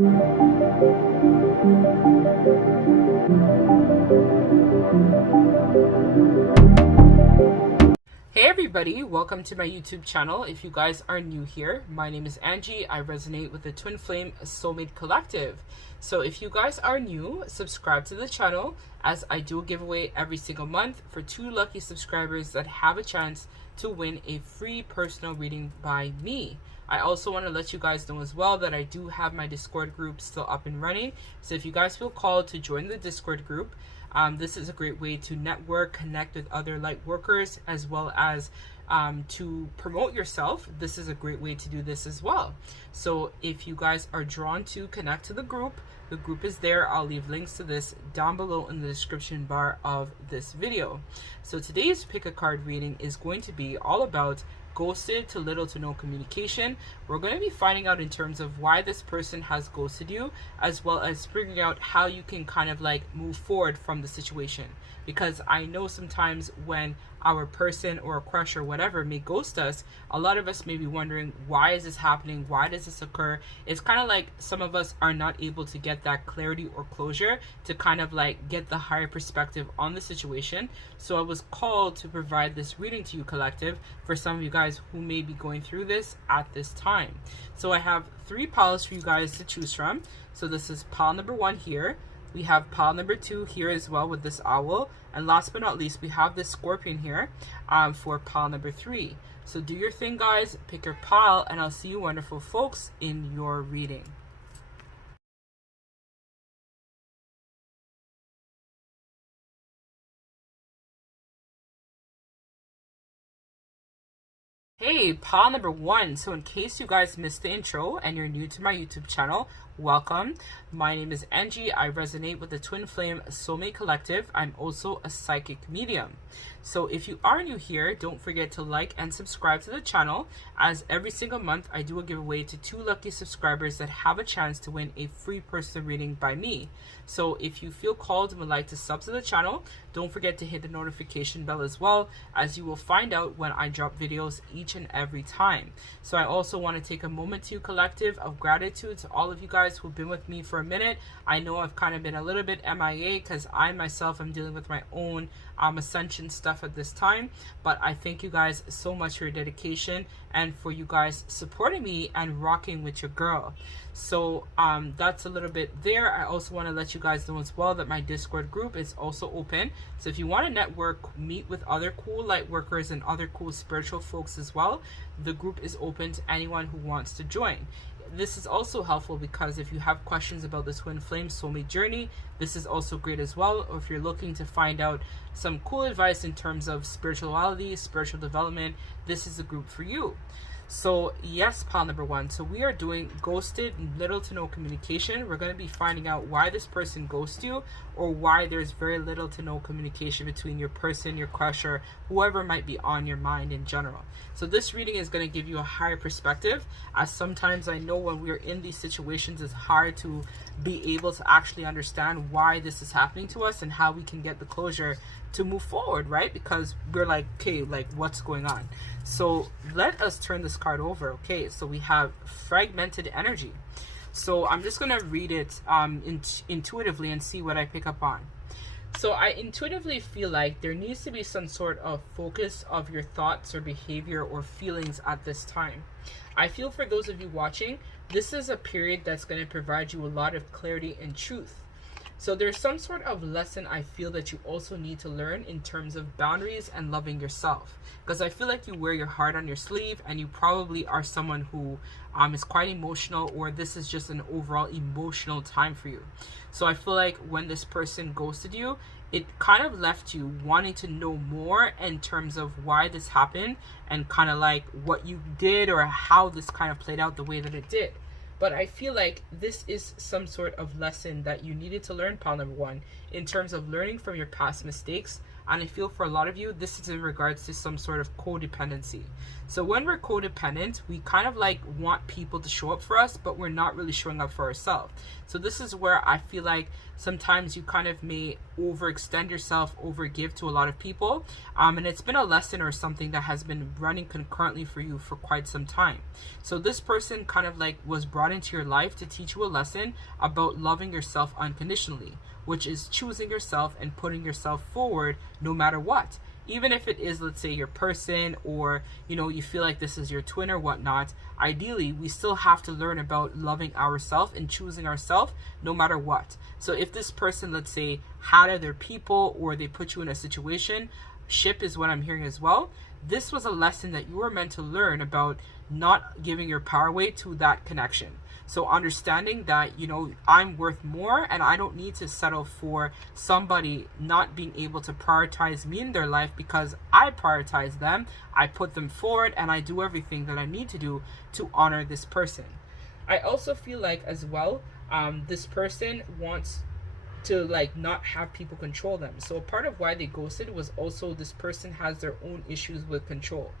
Hey everybody, welcome to my YouTube channel. If you guys are new here, my name is Angie. I resonate with the Twin Flame Soulmate Collective. So if you guys are new, subscribe to the channel as I do a giveaway every single month for 2 lucky subscribers that have a chance to win a free personal reading by me. I also want to let you guys know as well that I do have my Discord group still up and running. So if you guys feel called to join the Discord group, this is a great way to network, connect with other light workers, as well as to promote yourself. This is a great way to do this as well. So if you guys are drawn to connect to the group is there. I'll leave links to this down below in the description bar of this video. So today's pick a card reading is going to be all about ghosted to little to no communication. We're going to be finding out in terms of why this person has ghosted you, as well as figuring out how you can kind of like move forward from the situation. Because I know sometimes when our person or a crush or whatever may ghost us, a lot of us may be wondering, why is this happening? Why does this occur? It's kind of like some of us are not able to get that clarity or closure to kind of like get the higher perspective on the situation. So I was called to provide this reading to you, collective, for some of you guys who may be going through this at this time. So I have 3 piles for you guys to choose from. So this is pile number 1 here. We have pile number 2 here as well with this owl. And last but not least, we have this scorpion here for pile number 3. So do your thing, guys. Pick your pile, and I'll see you wonderful folks in your reading. Hey, pile number 1. So in case you guys missed the intro and you're new to my YouTube channel, welcome. My name is Angie. I resonate with the Twin Flame Soulmate Collective. I'm also a psychic medium. So if you are new here, don't forget to like and subscribe to the channel, as every single month I do a giveaway to 2 lucky subscribers that have a chance to win a free personal reading by me. So if you feel called and would like to sub to the channel, don't forget to hit the notification bell as well, as you will find out when I drop videos each and every time. So I also want to take a moment to collective of gratitude to all of you guys who've been with me for a minute. I know I've kind of been a little bit MIA because I myself am dealing with my own ascension stuff at this time, but I thank you guys so much for your dedication and for you guys supporting me and rocking with your girl. So that's a little bit there. I also want to let you guys know as well that my Discord group is also open. So if you want to network, meet with other cool light workers and other cool spiritual folks as well, the group is open to anyone who wants to join. This is also helpful because if you have questions about the Twin Flame Soulmate journey, this is also great as well. Or if you're looking to find out some cool advice in terms of spirituality, spiritual development, this is a group for you. So yes, pile number 1. So we are doing ghosted, little to no communication. We're going to be finding out why this person ghosts you, or why there's very little to no communication between your person, your crush, or whoever might be on your mind in general. So this reading is going to give you a higher perspective, as sometimes I know when we're in these situations, it's hard to be able to actually understand why this is happening to us and how we can get the closure to move forward, right? Because we're like, okay, like what's going on? So let us turn this card over. Okay, so we have fragmented energy. So I'm just going to read it intuitively and see what I pick up on. So I intuitively feel like there needs to be some sort of focus of your thoughts or behavior or feelings at this time. I feel for those of you watching, this is a period that's going to provide you a lot of clarity and truth. So there's some sort of lesson I feel that you also need to learn in terms of boundaries and loving yourself. Because I feel like you wear your heart on your sleeve, and you probably are someone who is quite emotional, or this is just an overall emotional time for you. So I feel like when this person ghosted you, it kind of left you wanting to know more in terms of why this happened and kind of like what you did or how this kind of played out the way that it did. But I feel like this is some sort of lesson that you needed to learn, pile number 1, in terms of learning from your past mistakes, And I feel for a lot of you, this is in regards to some sort of codependency. So when we're codependent, we kind of like want people to show up for us, but we're not really showing up for ourselves. So this is where I feel like sometimes you kind of may overextend yourself, overgive to a lot of people. And it's been a lesson or something that has been running concurrently for you for quite some time. So this person kind of like was brought into your life to teach you a lesson about loving yourself unconditionally, which is choosing yourself and putting yourself forward no matter what. Even if it is, let's say, your person, or you feel like this is your twin or whatnot, ideally we still have to learn about loving ourselves and choosing ourselves no matter what. So if this person, let's say, had other people, or they put you in a situation, ship is what I'm hearing as well, this was a lesson that you were meant to learn about not giving your power away to that connection. So understanding that, I'm worth more, and I don't need to settle for somebody not being able to prioritize me in their life, because I prioritize them, I put them forward, and I do everything that I need to do to honor this person. I also feel like as well, this person wants to like not have people control them. So a part of why they ghosted was also this person has their own issues with control.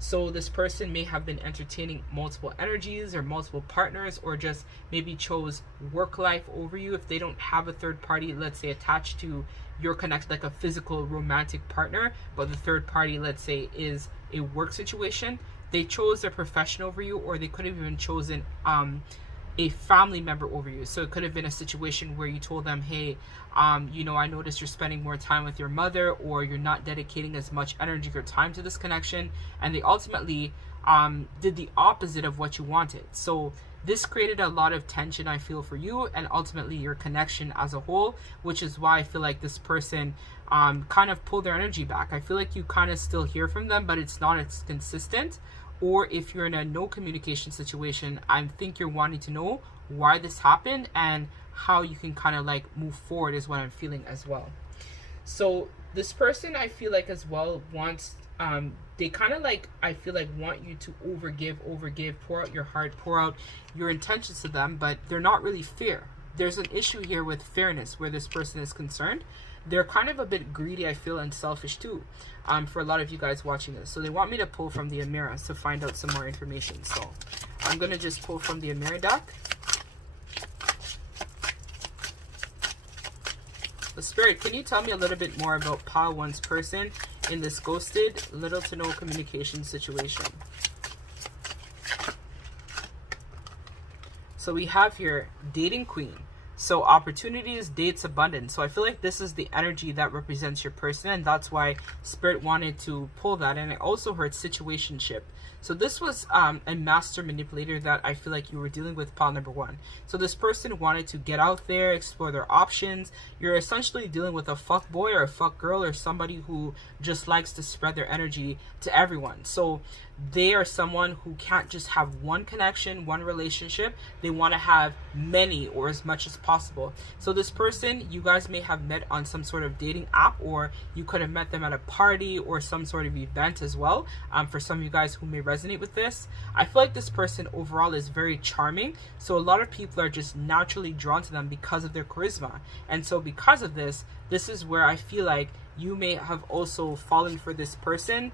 So this person may have been entertaining multiple energies or multiple partners, or just maybe chose work life over you if they don't have a third party, let's say, attached to your connect, like a physical romantic partner, but the third party, let's say, is a work situation. They chose their profession over you, or they could have even chosen a family member over you. So it could have been a situation where you told them, hey, I noticed you're spending more time with your mother, or you're not dedicating as much energy or time to this connection, and they ultimately did the opposite of what you wanted. So this created a lot of tension, I feel, for you, and ultimately your connection as a whole, which is why I feel like this person kind of pulled their energy back. I feel like you kind of still hear from them, but it's not as consistent. Or if you're in a no communication situation, I think you're wanting to know why this happened and how you can kind of like move forward, is what I'm feeling as well. So this person, I feel like as well, wants they kind of like, I feel like, want you to overgive, pour out your heart, pour out your intentions to them, but they're not really fair. There's an issue here with fairness where this person is concerned. They're kind of a bit greedy, I feel, and selfish too, for a lot of you guys watching this. So they want me to pull from the Amiras to find out some more information. So I'm going to just pull from the Amira deck. The Spirit, can you tell me a little bit more about Pile 1's person in this ghosted, little to no communication situation? So we have here Dating Queen. So opportunities, dates, abundance. So I feel like this is the energy that represents your person, and that's why Spirit wanted to pull that. And I also heard situationship. So this was a master manipulator that I feel like you were dealing with, pile number 1. So this person wanted to get out there, explore their options. You're essentially dealing with a fuck boy or a fuck girl, or somebody who just likes to spread their energy to everyone. So they are someone who can't just have one connection, one relationship. They want to have many, or as much as possible. So this person, you guys may have met on some sort of dating app, or you could have met them at a party or some sort of event as well. For some of you guys who may resonate with this, I feel like this person overall is very charming. So a lot of people are just naturally drawn to them because of their charisma. And so because of this, this is where I feel like you may have also fallen for this person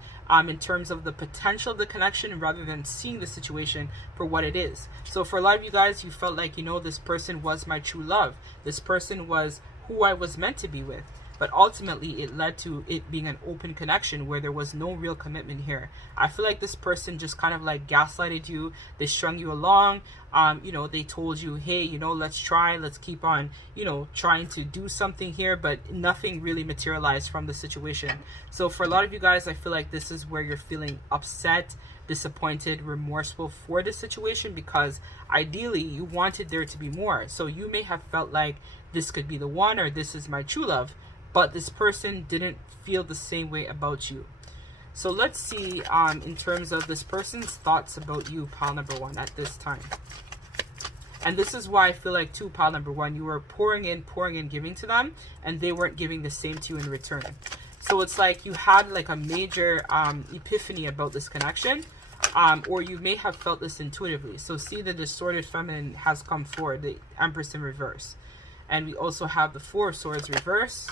in terms of the potential of the connection, rather than seeing the situation for what it is. So for a lot of you guys, you felt like, this person was my true love. This person was who I was meant to be with. But ultimately, it led to it being an open connection where there was no real commitment here. I feel like this person just kind of like gaslighted you. They strung you along. They told you, hey, let's try, let's keep on, trying to do something here, but nothing really materialized from the situation. So for a lot of you guys, I feel like this is where you're feeling upset, disappointed, remorseful for this situation, because ideally you wanted there to be more. So you may have felt like this could be the one, or this is my true love, but this person didn't feel the same way about you. So let's see in terms of this person's thoughts about you, pile number 1, at this time. And this is why I feel like too, pile number 1, you were pouring in, giving to them, and they weren't giving the same to you in return. So it's like you had like a major epiphany about this connection, or you may have felt this intuitively. So see, the distorted feminine has come forward, the Empress in reverse. And we also have the Four of Swords reverse,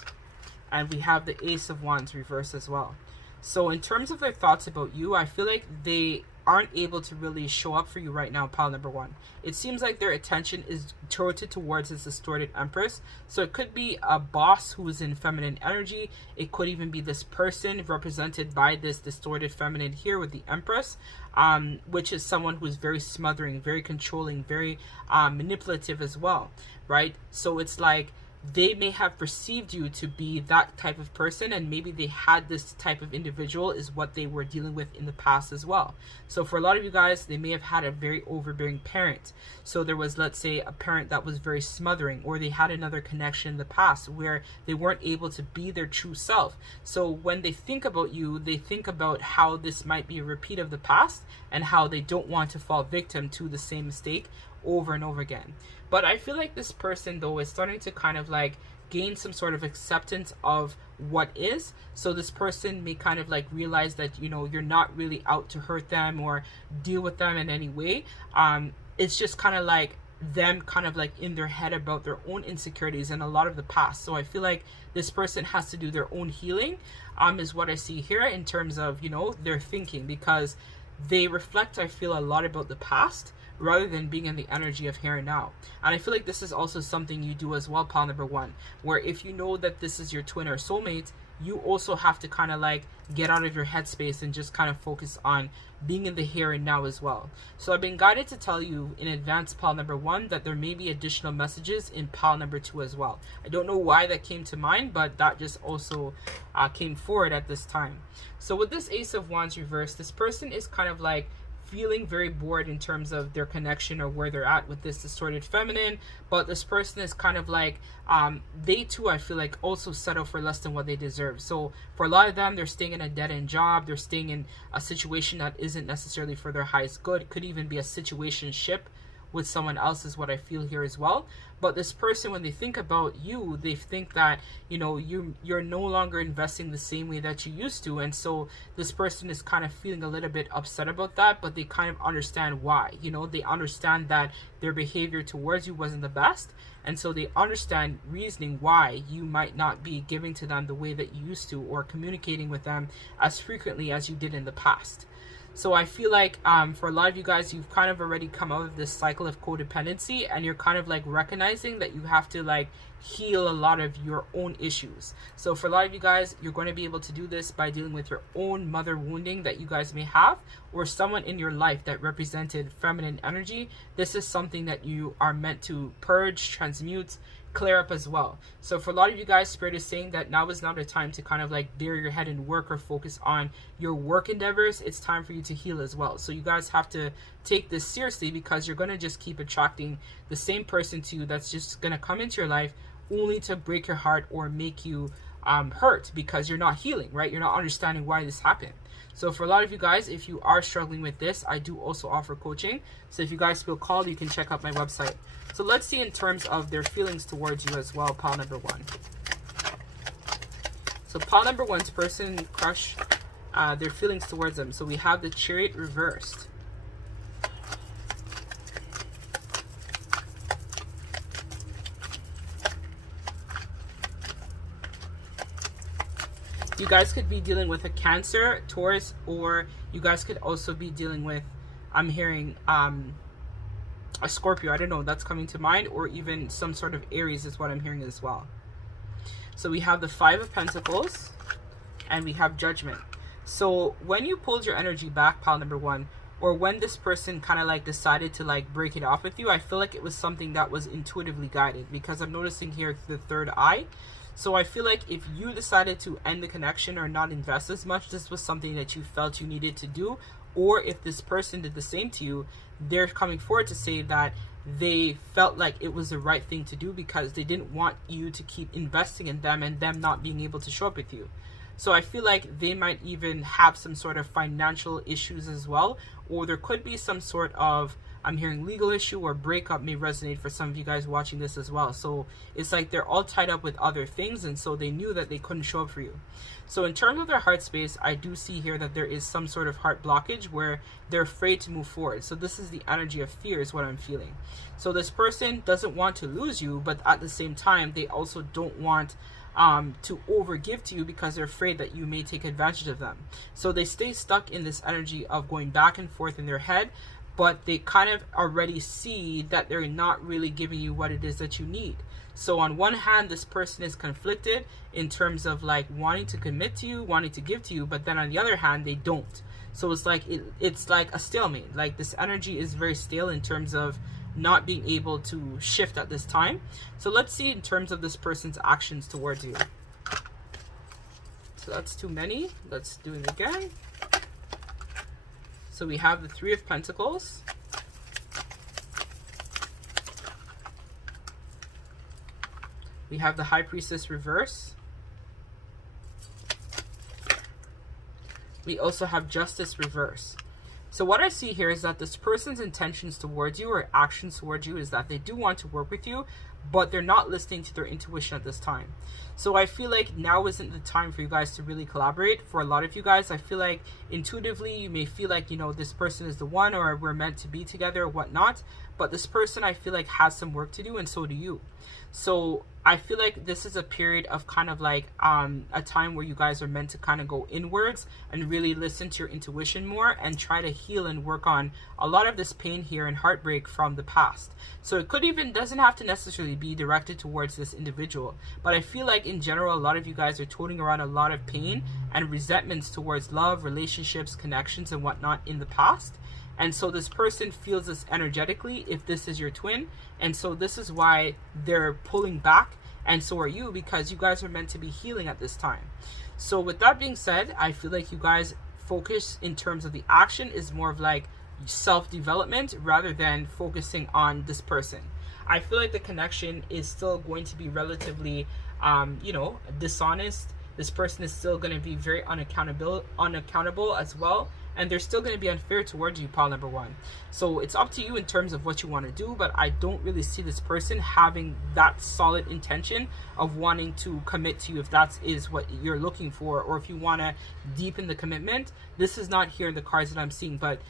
and we have the Ace of Wands reversed as well. So in terms of their thoughts about you, I feel like they aren't able to really show up for you right now, pile number one. It seems like their attention is tilted towards this distorted Empress. So it could be a boss who is in feminine energy. It could even be this person represented by this distorted feminine here with the Empress, which is someone who is very smothering, very controlling, very manipulative as well, right? So it's like they may have perceived you to be that type of person, and maybe they had this type of individual is what they were dealing with in the past as well. So for a lot of you guys, they may have had a very overbearing parent. So there was, let's say, a parent that was very smothering, or they had another connection in the past where they weren't able to be their true self. So when they think about you, they think about how this might be a repeat of the past and how they don't want to fall victim to the same mistake over and over again. But I feel like this person, though, is starting to kind of like gain some sort of acceptance of what is. So this person may kind of like realize that, you know, you're not really out to hurt them or deal with them in any way. It's just kind of like them kind of like in their head about their own insecurities and a lot of the past. So I feel like this person has to do their own healing, is what I see here in terms of, you know, their thinking, because they reflect, I feel, a lot about the past rather than being in the energy of here and now. And I feel like this is also something you do as well, pile number one, where if you know that this is your twin or soulmate, you also have to kind of like get out of your headspace and just kind of focus on being in the here and now as well. So I've been guided to tell you in advance, pile number one, that there may be additional messages in pile number two as well. I don't know why that came to mind, but that just also came forward at this time. So with this Ace of Wands reversed, this person is kind of like feeling very bored in terms of their connection or where they're at with this distorted feminine. But this person is kind of like, they too, I feel like, also settle for less than what they deserve. So for a lot of them, they're staying in a dead-end job. They're staying in a situation that isn't necessarily for their highest good. It could even be a situationship with someone else is what I feel here as well. But this person, when they think about you, they think that, you know, you're no longer investing the same way that you used to. And so this person is kind of feeling a little bit upset about that, but they kind of understand why. You know, they understand that their behavior towards you wasn't the best. And so they understand reasoning why you might not be giving to them the way that you used to, or communicating with them as frequently as you did in the past. So I feel like for a lot of you guys, you've kind of already come out of this cycle of codependency, and you're kind of like recognizing that you have to like heal a lot of your own issues. So for a lot of you guys, you're going to be able to do this by dealing with your own mother wounding that you guys may have, or someone in your life that represented feminine energy. This is something that you are meant to purge, transmute, clear up as well. So for a lot of you guys, Spirit is saying that now is not a time to kind of like bury your head in work or focus on your work endeavors. It's time for you to heal as well. So you guys have to take this seriously, because you're going to just keep attracting the same person to you that's just going to come into your life only to break your heart or make you hurt, because you're not healing, right? You're not understanding why this happened. So for a lot of you guys, if you are struggling with this, I do also offer coaching. So if you guys feel called, you can check out my website. So let's see in terms of their feelings towards you as well, pile number one. So pile number one's person, crush, their feelings towards them. So we have the Chariot reversed. You guys could be dealing with a Cancer, Taurus, or you guys could also be dealing with, I'm hearing, a Scorpio. I don't know, that's coming to mind, or even some sort of Aries is what I'm hearing as well. So we have the Five of Pentacles, and we have Judgment. So when you pulled your energy back, pile number one, or when this person kind of like decided to like break it off with you, I feel like it was something that was intuitively guided, because I'm noticing here the third eye. So I feel like if you decided to end the connection or not invest as much, this was something that you felt you needed to do. Or if this person did the same to you, they're coming forward to say that they felt like it was the right thing to do, because they didn't want you to keep investing in them and them not being able to show up with you. So I feel like they might even have some sort of financial issues as well, or there could be some sort of, I'm hearing, legal issue or breakup may resonate for some of you guys watching this as well. So it's like they're all tied up with other things, and so they knew that they couldn't show up for you. So in terms of their heart space, I do see here that there is some sort of heart blockage where they're afraid to move forward. So this is the energy of fear is what I'm feeling. So this person doesn't want to lose you, but at the same time, they also don't want to overgive to you because they're afraid that you may take advantage of them. So they stay stuck in this energy of going back and forth in their head, but they kind of already see that they're not really giving you what it is that you need. So on one hand, this person is conflicted in terms of like wanting to commit to you, wanting to give to you, but then on the other hand, they don't. So it's like it's like a stalemate. Like this energy is very stale in terms of not being able to shift at this time. So let's see in terms of this person's actions towards you. So that's too many. Let's do it again. So we have the Three of Pentacles. We have the High Priestess reverse. We also have Justice reverse. So what I see here is that this person's intentions towards you or actions towards you is that they do want to work with you, but they're not listening to their intuition at this time. So I feel like now isn't the time for you guys to really collaborate. For a lot of you guys, I feel like intuitively you may feel like, you know, this person is the one, or we're meant to be together or whatnot. But this person, I feel like, has some work to do, and so do you. So I feel like this is a period of kind of like a time where you guys are meant to kind of go inwards and really listen to your intuition more and try to heal and work on a lot of this pain here and heartbreak from the past. So it could even, doesn't have to necessarily be directed towards this individual, but I feel like in general a lot of you guys are toting around a lot of pain and resentments towards love, relationships, connections and whatnot in the past. And so this person feels this energetically if this is your twin. And so this is why they're pulling back. And so are you, because you guys are meant to be healing at this time. So with that being said, I feel like you guys focus in terms of the action is more of like self-development rather than focusing on this person. I feel like the connection is still going to be relatively, you know, dishonest. This person is still going to be very unaccountable as well. And they're still going to be unfair towards you, pile number one. So it's up to you in terms of what you want to do, but I don't really see this person having that solid intention of wanting to commit to you if that is what you're looking for, or if you want to deepen the commitment. This is not here in the cards that I'm seeing, but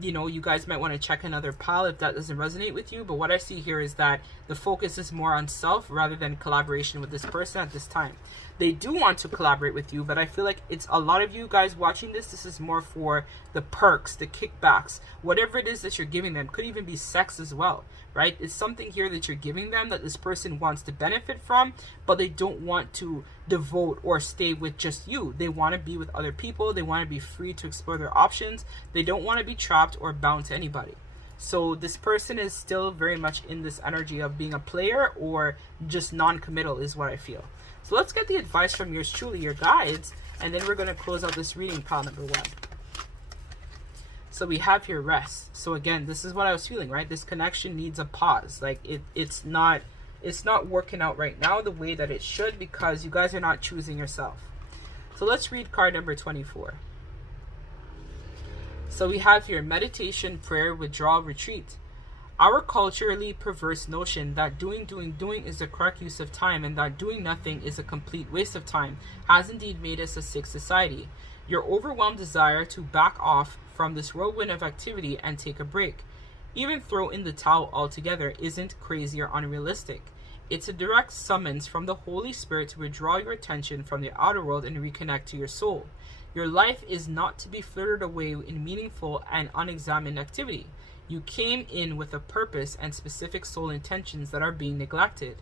you know, you guys might want to check another pile if that doesn't resonate with you. But what I see here is that the focus is more on self rather than collaboration with this person at this time. They do want to collaborate with you, but I feel like it's a lot of you guys watching this is more for the perks, the kickbacks, whatever it is that you're giving them. Could even be sex as well, right? It's something here that you're giving them that this person wants to benefit from, but they don't want to devote or stay with just you. They want to be with other people. They want to be free to explore their options. They don't want to be trapped or bound to anybody. So this person is still very much in this energy of being a player or just non-committal is what I feel. So let's get the advice from yours truly, your guides, and then we're going to close out this reading, pile number one. So we have here rest. So again, this is what I was feeling, right? This connection needs a pause. Like it's not working out right now the way that it should because you guys are not choosing yourself. So let's read card number 24. So we have here meditation, prayer, withdrawal, retreat. Our culturally perverse notion that doing is the correct use of time and that doing nothing is a complete waste of time has indeed made us a sick society. Your overwhelmed desire to back off from this whirlwind of activity and take a break, even throw in the towel altogether, isn't crazy or unrealistic. It's a direct summons from the Holy Spirit to withdraw your attention from the outer world and reconnect to your soul. Your life is not to be flirted away in meaningful and unexamined activity. You came in with a purpose and specific soul intentions that are being neglected.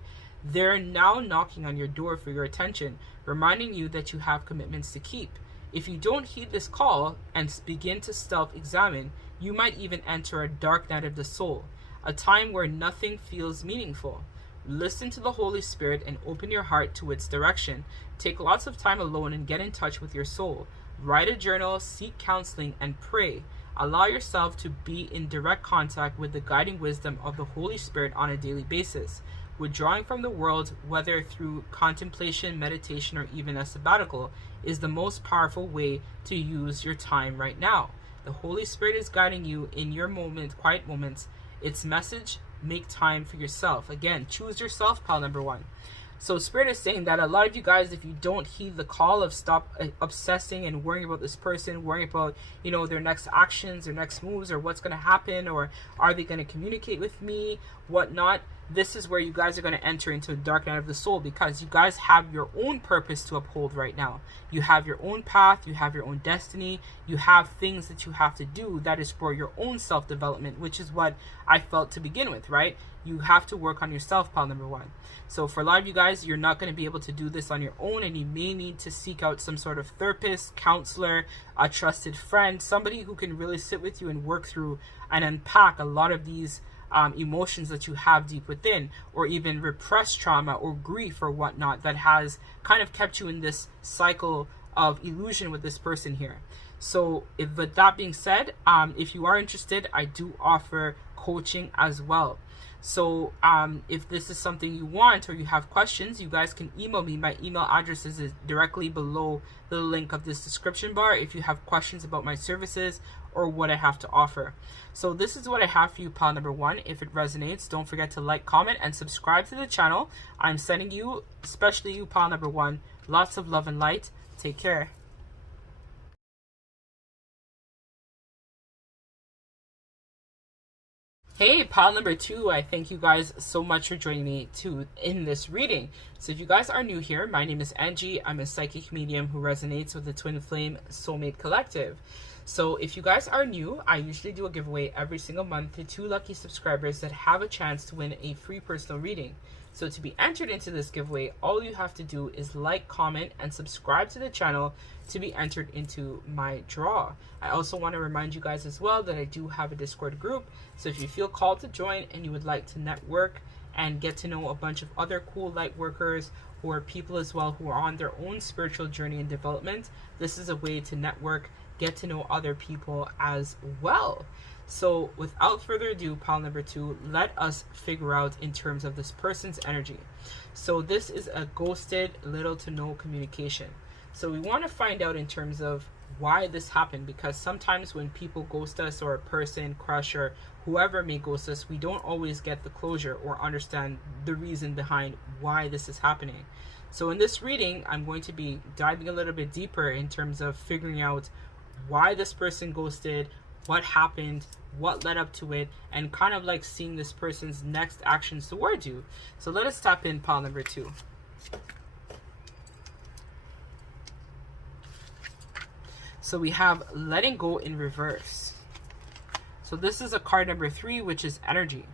They're now knocking on your door for your attention, reminding you that you have commitments to keep. If you don't heed this call and begin to self-examine, you might even enter a dark night of the soul, a time where nothing feels meaningful. Listen to the Holy Spirit and open your heart to its direction. Take lots of time alone and get in touch with your soul. Write a journal, seek counseling, and pray. Allow yourself to be in direct contact with the guiding wisdom of the Holy Spirit on a daily basis. Withdrawing from the world, whether through contemplation, meditation, or even a sabbatical, is the most powerful way to use your time right now. The Holy Spirit is guiding you in your quiet moments. Its message, make time for yourself. Again, choose yourself, pile number one. So Spirit is saying that a lot of you guys, if you don't heed the call of stop obsessing and worrying about this person, worrying about, you know, their next actions, their next moves, or what's going to happen, or are they going to communicate with me, whatnot, this is where you guys are going to enter into a dark night of the soul, because you guys have your own purpose to uphold right now. You have your own path, you have your own destiny, you have things that you have to do that is for your own self-development, which is what I felt to begin with, right? You have to work on yourself, pile number one. So for a lot of you guys, you're not going to be able to do this on your own, and you may need to seek out some sort of therapist, counselor, a trusted friend, somebody who can really sit with you and work through and unpack a lot of these emotions that you have deep within, or even repressed trauma or grief or whatnot that has kind of kept you in this cycle of illusion with this person here. So with that being said, if you are interested, I do offer coaching as well. So if this is something you want or you have questions, you guys can email me. My email address is directly below the link of this description bar if you have questions about my services or what I have to offer. So this is what I have for you, pile number one. If it resonates, don't forget to like, comment, and subscribe to the channel. I'm sending you, especially you, pile number one, lots of love and light. Take care. Hey, pile number two, I thank you guys so much for joining me in this reading. So if you guys are new here, my name is Angie. I'm a psychic medium who resonates with the Twin Flame Soulmate Collective. So if you guys are new, I usually do a giveaway every single month to 2 lucky subscribers that have a chance to win a free personal reading. So to be entered into this giveaway, all you have to do is like, comment, and subscribe to the channel to be entered into my draw. I also want to remind you guys as well that I do have a Discord group. So if you feel called to join and you would like to network and get to know a bunch of other cool light workers or people as well who are on their own spiritual journey and development, this is a way to network, get to know other people as well. So without further ado, pile number two, let us figure out in terms of this person's energy. So this is a ghosted, little to no communication. So we want to find out in terms of why this happened, because sometimes when people ghost us, or a person, crush, or whoever may ghost us, we don't always get the closure or understand the reason behind why this is happening. So in this reading, I'm going to be diving a little bit deeper in terms of figuring out why this person ghosted, what happened, what led up to it, and kind of like seeing this person's next actions towards you. So let us tap in pile number two. So we have letting go in reverse. So this is a card number 3, which is energy.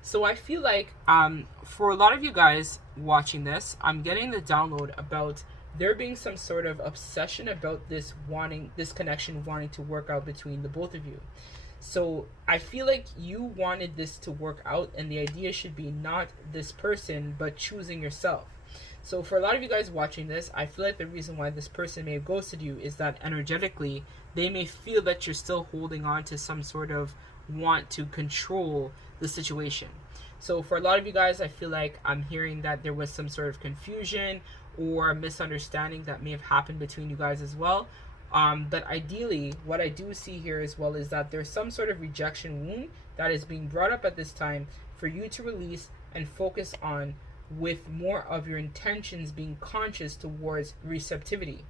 So I feel like for a lot of you guys watching this, I'm getting the download about there being some sort of obsession about this connection wanting to work out between the both of you. So I feel like you wanted this to work out, and the idea should be not this person, but choosing yourself. So for a lot of you guys watching this, I feel like the reason why this person may have ghosted you is that energetically, they may feel that you're still holding on to some sort of want to control the situation. So for a lot of you guys, I feel like I'm hearing that there was some sort of confusion or misunderstanding that may have happened between you guys as well. But ideally, what I do see here as well is that there's some sort of rejection wound that is being brought up at this time for you to release and focus on, with more of your intentions being conscious towards receptivity.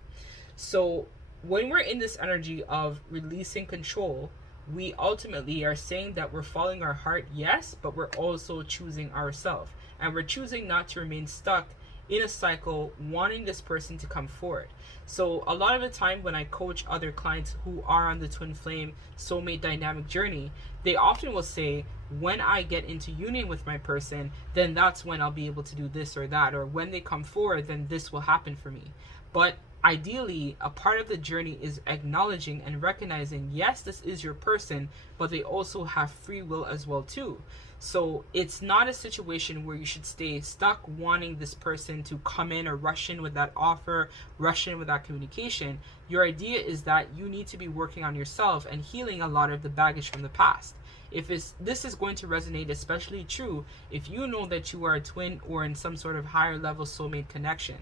So when we're in this energy of releasing control, we ultimately are saying that we're following our heart, yes, but we're also choosing ourselves. And we're choosing not to remain stuck in a cycle wanting this person to come forward. So a lot of the time when I coach other clients who are on the twin flame soulmate dynamic journey, they often will say, when I get into union with my person, then that's when I'll be able to do this or that, or when they come forward, then this will happen for me. But ideally, a part of the journey is acknowledging and recognizing, yes, this is your person, but they also have free will as well too. So it's not a situation where you should stay stuck wanting this person to come in or rush in with that offer, rush in with that communication. Your idea is that you need to be working on yourself and healing a lot of the baggage from the past. If this is going to resonate especially true if you know that you are a twin or in some sort of higher level soulmate connection.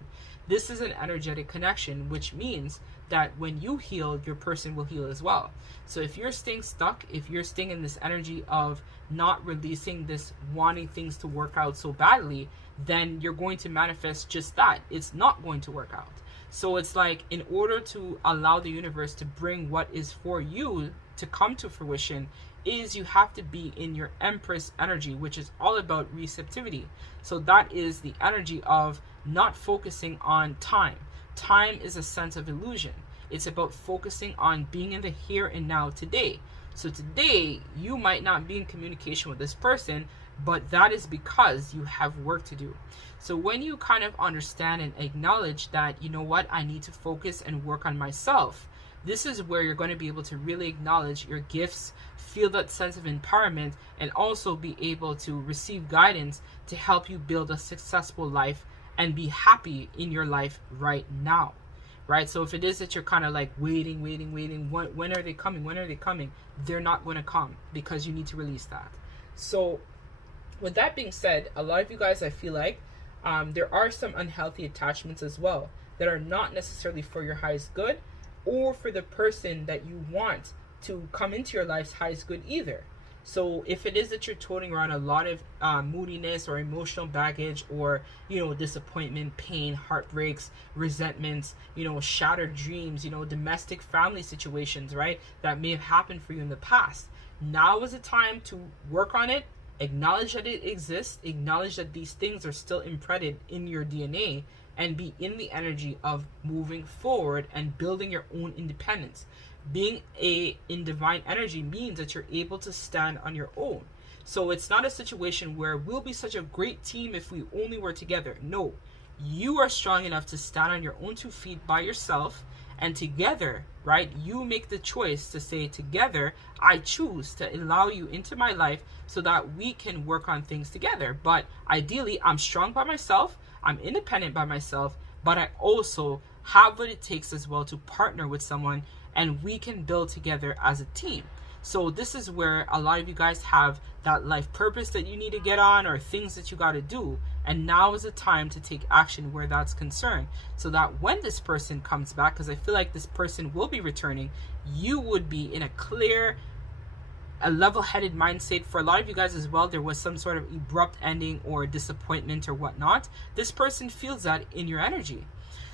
This is an energetic connection, which means that when you heal, your person will heal as well. So if you're staying stuck, if you're staying in this energy of not releasing this wanting things to work out so badly, then you're going to manifest just that. It's not going to work out. So it's like, in order to allow the universe to bring what is for you to come to fruition, is you have to be in your Empress energy, which is all about receptivity. So that is the energy of not focusing on time. Time is a sense of illusion. It's about focusing on being in the here and now today. So today, you might not be in communication with this person, but that is because you have work to do. So when you kind of understand and acknowledge that, you know what, I need to focus and work on myself, this is where you're going to be able to really acknowledge your gifts, feel that sense of empowerment, and also be able to receive guidance to help you build a successful life and be happy in your life right now. Right? So if it is that you're kind of like waiting, when are they coming? They're not going to come because you need to release that. So with that being said, a lot of you guys, I feel like there are some unhealthy attachments as well that are not necessarily for your highest good or for the person that you want to come into your life's highest good either. So if it is that you're toting around a lot of moodiness or emotional baggage, or, you know, disappointment, pain, heartbreaks, resentments, you know, shattered dreams, you know, domestic family situations, right, that may have happened for you in the past, now is the time to work on it, acknowledge that it exists, acknowledge that these things are still imprinted in your DNA, and be in the energy of moving forward and building your own independence. Being in divine energy means that you're able to stand on your own. So it's not a situation where we'll be such a great team if we only were together. No, you are strong enough to stand on your own 2 feet by yourself, and together, right, you make the choice to say, together, I choose to allow you into my life so that we can work on things together. But ideally, I'm strong by myself, I'm independent by myself, but I also have what it takes as well to partner with someone, and we can build together as a team. So this is where a lot of you guys have that life purpose that you need to get on, or things that you got to do, and now is the time to take action where that's concerned, so that when this person comes back, because I feel like this person will be returning, you would be in a clear, a level-headed mindset. For a lot of you guys as well, there was some sort of abrupt ending or disappointment or whatnot. This person feels that in your energy.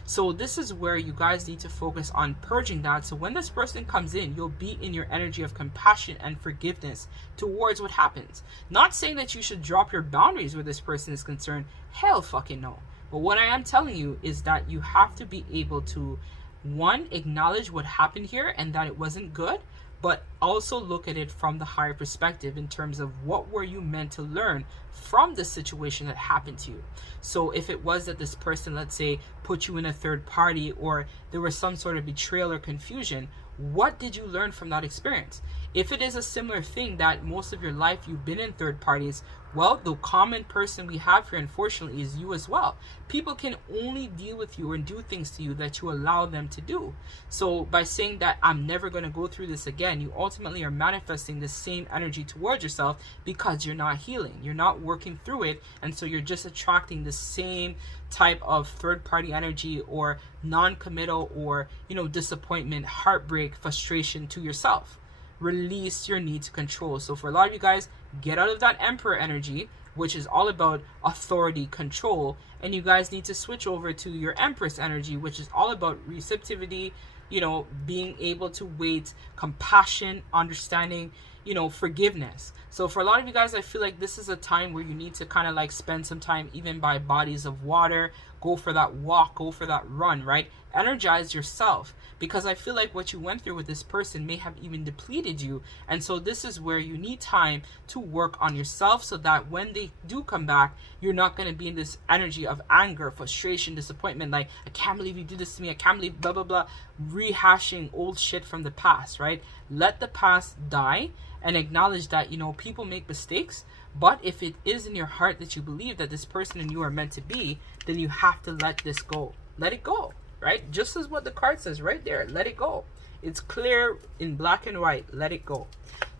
So this is where you guys need to focus on purging that. So when this person comes in, you'll be in your energy of compassion and forgiveness towards what happens. Not saying that you should drop your boundaries where this person is concerned. Hell fucking no. But what I am telling you is that you have to be able to, one, acknowledge what happened here and that it wasn't good, but also look at it from the higher perspective in terms of what were you meant to learn from the situation that happened to you. So if it was that this person, let's say, put you in a third party, or there was some sort of betrayal or confusion, what did you learn from that experience? If it is a similar thing that most of your life you've been in third parties, well, the common person we have here, unfortunately, is you as well. People can only deal with you and do things to you that you allow them to do. So by saying that I'm never going to go through this again, you ultimately are manifesting the same energy towards yourself, because you're not healing. You're not working through it. And so you're just attracting the same type of third party energy, or non-committal, or, you know, disappointment, heartbreak, frustration to yourself. Release your need to control. So for a lot of you guys, get out of that Emperor energy, which is all about authority, control, and you guys need to switch over to your Empress energy, which is all about receptivity, you know, being able to wait, compassion, understanding, you know, forgiveness. So for a lot of you guys, I feel like this is a time where you need to kind of like spend some time even by bodies of water, go for that walk, go for that run, right? Energize yourself, because I feel like what you went through with this person may have even depleted you. And so this is where you need time to work on yourself, so that when they do come back, you're not going to be in this energy of anger, frustration, disappointment, like, I can't believe you did this to me, I can't believe blah blah blah, rehashing old shit from the past, right? Let the past die and acknowledge that, you know, people make mistakes. But if it is in your heart that you believe that this person and you are meant to be, then you have to let this go. Let it go, right? Just as what the card says right there. Let it go. It's clear in black and white. Let it go.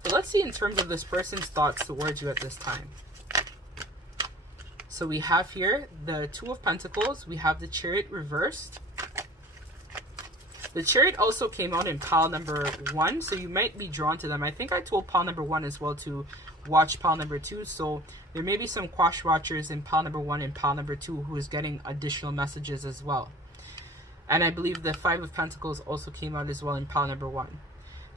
So let's see in terms of this person's thoughts towards you at this time. So we have here the Two of Pentacles. We have the Chariot reversed. The Chariot also came out in pile number 1, so you might be drawn to them. I think I told pile number 1 as well to watch pile number 2, so there may be some quash watchers in pile number 1 and pile number 2 who is getting additional messages as well. And I believe the Five of Pentacles also came out as well in pile number 1.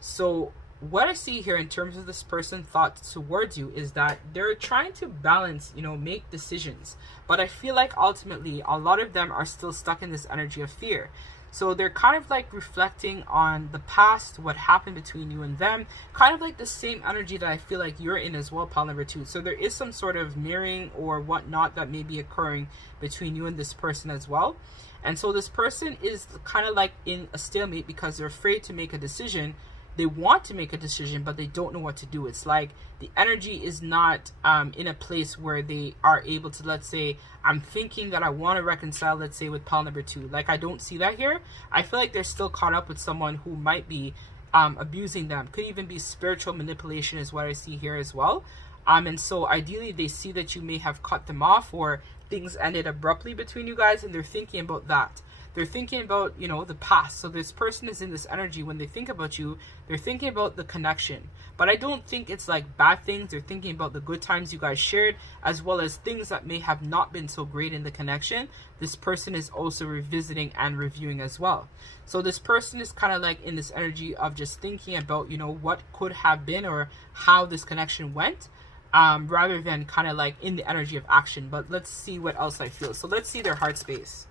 So what I see here in terms of this person's thoughts towards you is that they're trying to balance, make decisions. But I feel like ultimately a lot of them are still stuck in this energy of fear. So they're kind of like reflecting on the past, what happened between you and them, kind of like the same energy that I feel like you're in as well, pile number 2. So there is some sort of mirroring or whatnot that may be occurring between you and this person as well. And so this person is kind of like in a stalemate because they're afraid to make a decision. They want to make a decision, but they don't know what to do. It's like the energy is not in a place where they are able to, let's say, I'm thinking that I want to reconcile, let's say, with pile number 2. Like, I don't see that here. I feel like they're still caught up with someone who might be abusing them. Could even be spiritual manipulation is what I see here as well. And so ideally they see that you may have cut them off or things ended abruptly between you guys, and they're thinking about that. They're thinking about, the past. So this person is in this energy. When they think about you, they're thinking about the connection. But I don't think it's like bad things. They're thinking about the good times you guys shared, as well as things that may have not been so great in the connection. This person is also revisiting and reviewing as well. So this person is kind of like in this energy of just thinking about, what could have been or how this connection went, rather than kind of like in the energy of action. But let's see what else I feel. So let's see their heart space.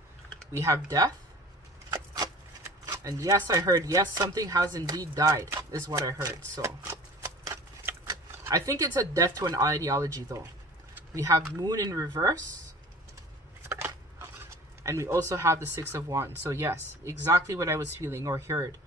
We have death. And yes, I heard, yes, something has indeed died, is what I heard. So I think it's a death to an ideology, though. We have moon in reverse. And we also have the 6 of Wands. So yes, exactly what I was feeling or heard.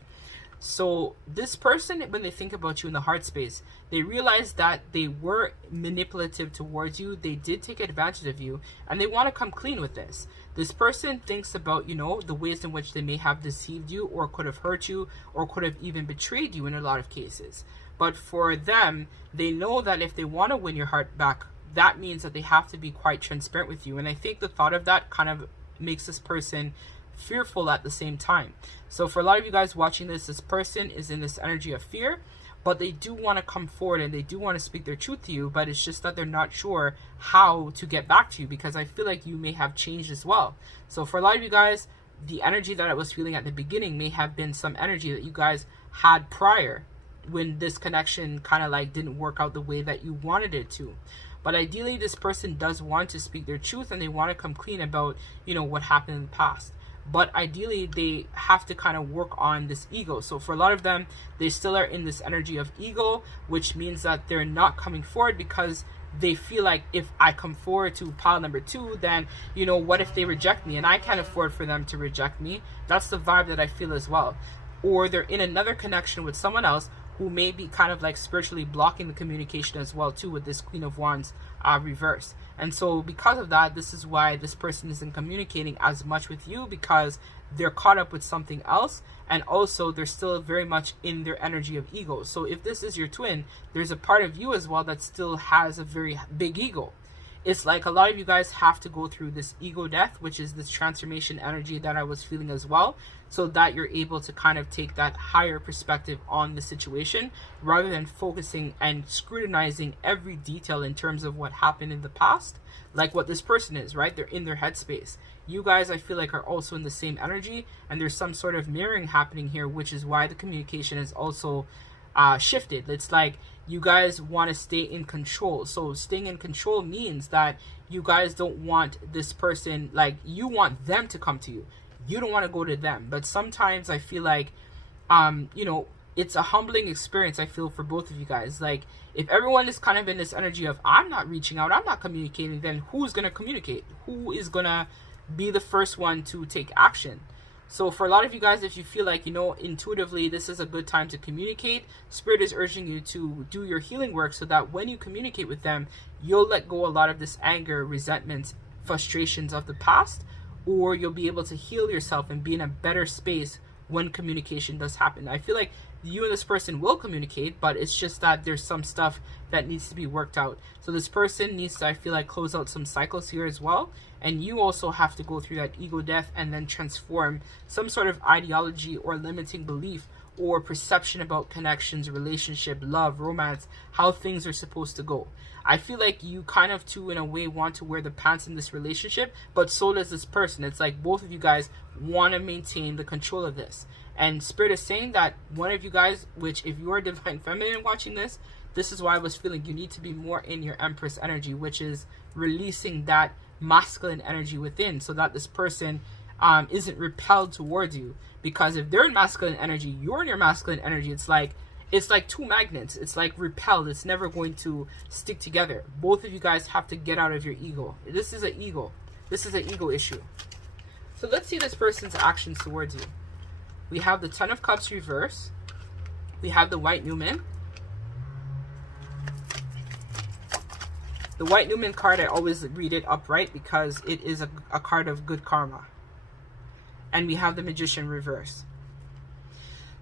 So this person, when they think about you in the heart space, they realize that they were manipulative towards you. They did take advantage of you, and they want to come clean with this. This person thinks about, the ways in which they may have deceived you or could have hurt you or could have even betrayed you in a lot of cases. But for them, they know that if they want to win your heart back, that means that they have to be quite transparent with you. And I think the thought of that kind of makes this person fearful at the same time. So for a lot of you guys watching this person is in this energy of fear, but they do want to come forward and they do want to speak their truth to you, but it's just that they're not sure how to get back to you, because I feel like you may have changed as well. So for a lot of you guys, the energy that I was feeling at the beginning may have been some energy that you guys had prior when this connection kind of like didn't work out the way that you wanted it to. But ideally, this person does want to speak their truth and they want to come clean about, what happened in the past. But ideally, they have to kind of work on this ego. So for a lot of them, they still are in this energy of ego, which means that they're not coming forward because they feel like if I come forward to pile number 2, then, what if they reject me? And I can't afford for them to reject me. That's the vibe that I feel as well. Or they're in another connection with someone else who may be kind of like spiritually blocking the communication as well too, with this Queen of Wands reverse. And so because of that, this is why this person isn't communicating as much with you, because they're caught up with something else, and also they're still very much in their energy of ego. So if this is your twin, there's a part of you as well that still has a very big ego. It's like a lot of you guys have to go through this ego death, which is this transformation energy that I was feeling as well, so that you're able to kind of take that higher perspective on the situation rather than focusing and scrutinizing every detail in terms of what happened in the past, like what this person is, right? They're in their headspace. You guys, I feel like, are also in the same energy, and there's some sort of mirroring happening here, which is why the communication is also shifted. It's like you guys want to stay in control. So staying in control means that you guys don't want this person, like, you want them to come to you. You don't want to go to them. But sometimes I feel like, it's a humbling experience, I feel, for both of you guys. Like, if everyone is kind of in this energy of, I'm not reaching out, I'm not communicating, then who's going to communicate? Who is going to be the first one to take action? So for a lot of you guys, if you feel like, intuitively this is a good time to communicate, Spirit is urging you to do your healing work so that when you communicate with them, you'll let go a lot of this anger, resentments, frustrations of the past, or you'll be able to heal yourself and be in a better space when communication does happen. I feel like you and this person will communicate, but it's just that there's some stuff that needs to be worked out. So this person needs to, I feel like, close out some cycles here as well. And you also have to go through that ego death and then transform some sort of ideology or limiting belief or perception about connections, relationship, love, romance, how things are supposed to go. I feel like you kind of too, in a way, want to wear the pants in this relationship, but so does this person. It's like both of you guys want to maintain the control of this. And Spirit is saying that one of you guys, which if you are Divine Feminine watching this, this is why I was feeling you need to be more in your Empress energy, which is releasing that masculine energy within, so that this person isn't repelled towards you. Because if they're in masculine energy, you're in your masculine energy, it's like two magnets. It's like repelled. It's never going to stick together. Both of you guys have to get out of your ego. This is an ego. This is an ego issue. So let's see this person's actions towards you. We have the Ten of Cups reverse. We have the White Newman. The White Newman card, I always read it upright because it is a card of good karma. And we have the Magician reverse.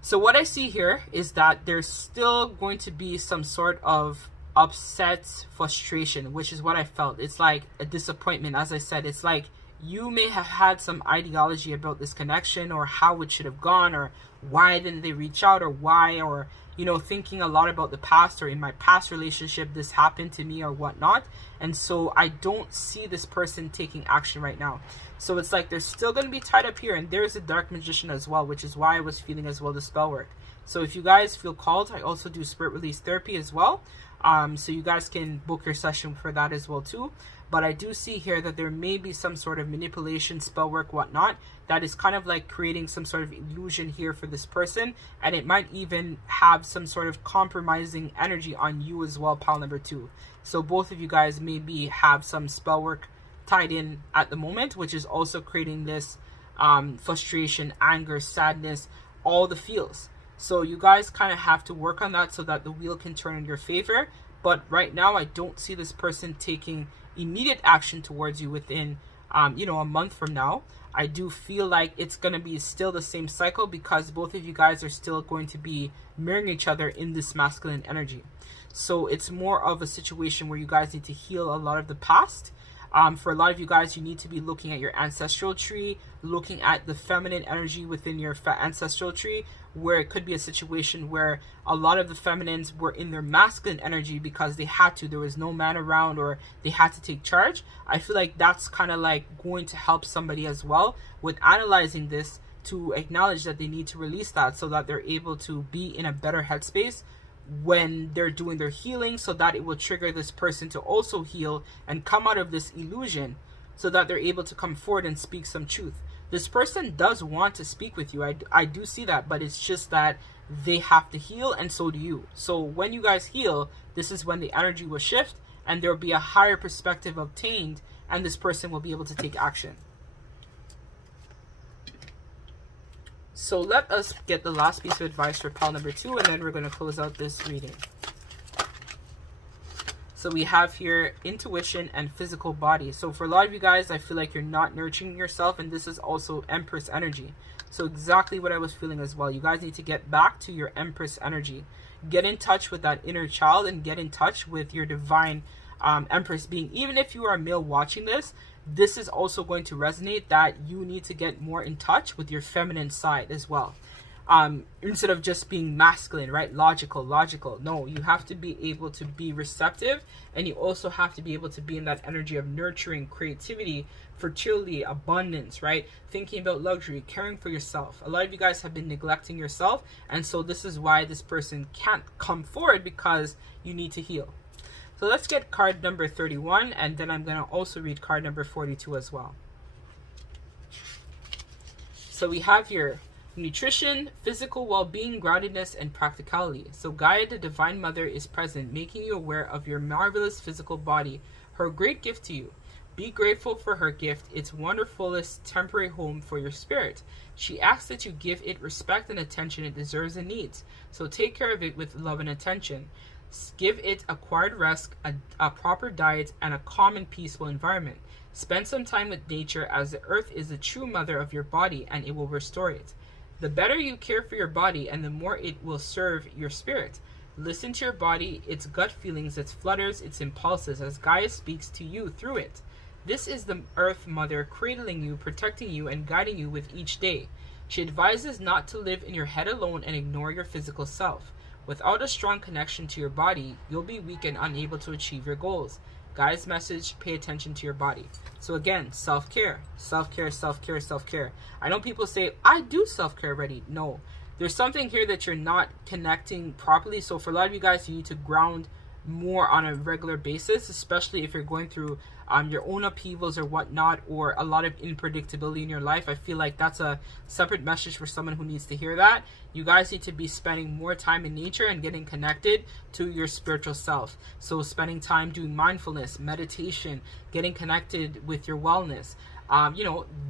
So what I see here is that there's still going to be some sort of upset, frustration, which is what I felt. It's like a disappointment. As I said, it's like you may have had some ideology about this connection, or how it should have gone, or why didn't they reach out, or why, or, you know, thinking a lot about the past, or in my past relationship this happened to me or whatnot. And so I don't see this person taking action right now. So it's like they're still going to be tied up here. And there's a Dark Magician as well, which is why I was feeling as well the spell work. So if you guys feel called, I also do spirit release therapy as well. So you guys can book your session for that as well too. But I do see here that there may be some sort of manipulation, spell work, whatnot, that is kind of like creating some sort of illusion here for this person. And it might even have some sort of compromising energy on you as well, pile number 2. So both of you guys maybe have some spell work tied in at the moment, which is also creating this frustration, anger, sadness, all the feels. So you guys kind of have to work on that so that the wheel can turn in your favor. But right now, I don't see this person taking immediate action towards you within, you know, a month from now. I do feel like it's going to be still the same cycle, because both of you guys are still going to be mirroring each other in this masculine energy. So it's more of a situation where you guys need to heal a lot of the past. For a lot of you guys, you need to be looking at your ancestral tree, looking at the feminine energy within your ancestral tree, where it could be a situation where a lot of the feminines were in their masculine energy because they had to. There was no man around, or they had to take charge. I feel like that's kind of like going to help somebody as well with analyzing this, to acknowledge that they need to release that so that they're able to be in a better headspace when they're doing their healing, so that it will trigger this person to also heal and come out of this illusion, so that they're able to come forward and speak some truth. This person does want to speak with you. I do see that, but it's just that they have to heal, and so do you. So when you guys heal, this is when the energy will shift, and there will be a higher perspective obtained, and this person will be able to take action. So let us get the last piece of advice for pile number 2, and then we're going to close out this reading. So we have here intuition and physical body. So for a lot of you guys, I feel like you're not nurturing yourself, and this is also Empress energy. So exactly what I was feeling as well. You guys need to get back to your Empress energy. Get in touch with that inner child, and get in touch with your divine Empress being. Even if you are a male watching this, this is also going to resonate, that you need to get more in touch with your feminine side as well. Instead of just being masculine, right? Logical. No, you have to be able to be receptive, and you also have to be able to be in that energy of nurturing, creativity, fertility, abundance, right? Thinking about luxury, caring for yourself. A lot of you guys have been neglecting yourself, and so this is why this person can't come forward, because you need to heal. So let's get card number 31, and then I'm going to also read card number 42 as well. So we have here nutrition, physical well-being, groundedness, and practicality. So Gaia, the Divine Mother, is present, making you aware of your marvelous physical body, her great gift to you. Be grateful for her gift, its wonderfulest temporary home for your spirit. She asks that you give it respect and attention it deserves and needs. So take care of it with love and attention. Give it acquired rest, a proper diet, and a calm and peaceful environment. Spend some time with nature, as the earth is the true mother of your body, and it will restore it. The better you care for your body, and the more it will serve your spirit. Listen to your body, its gut feelings, its flutters, its impulses, as Gaia speaks to you through it. This is the Earth Mother cradling you, protecting you, and guiding you with each day. She advises not to live in your head alone and ignore your physical self. Without a strong connection to your body, you'll be weak and unable to achieve your goals. Guys, message, pay attention to your body. So again, self-care, self-care, self-care, self-care. I know people say, I do self-care already. No, there's something here that you're not connecting properly. So for a lot of you guys, you need to ground more on a regular basis, especially if you're going through your own upheavals or whatnot, or a lot of unpredictability in your life. I feel like that's a separate message for someone who needs to hear that. You guys need to be spending more time in nature and getting connected to your spiritual self. So spending time doing mindfulness, meditation, getting connected with your wellness.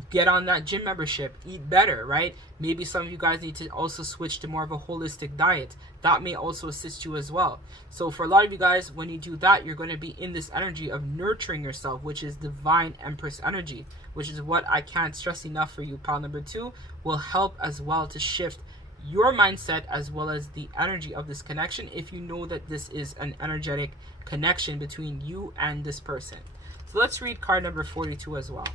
Get on that gym membership, eat better, right? Maybe some of you guys need to also switch to more of a holistic diet. That may also assist you as well. So for a lot of you guys, when you do that, you're going to be in this energy of nurturing yourself, which is divine Empress energy, which is what I can't stress enough for you. Pile number 2 will help as well to shift your mindset as well as the energy of this connection, if you know that this is an energetic connection between you and this person. So let's read card number 42 as well.